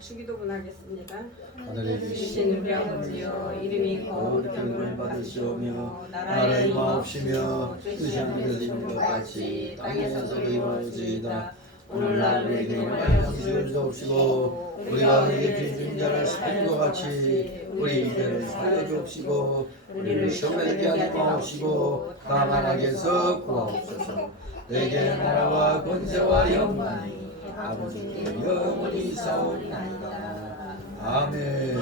주기도문 하겠습니다. 하늘에 주신 우리 아버지여 이름이 거룩히 여김을 받으시오며 나라의 임하옵시며 뜻이 하늘에서 이룬 것 같이 땅에서도 이루어지이다. 오늘날 우리에게 일용할 양식을 주옵시고 우리가 우리에게 빚진 자를 사는 것 같이 우리 죄를 사여 주옵시고 우리를 시험에 들게 하지 마옵시고 다만 악에서 구하옵소서. 내게 나라와 권세와 영광이 아버지께 영원히 있사옵나이다. 아멘.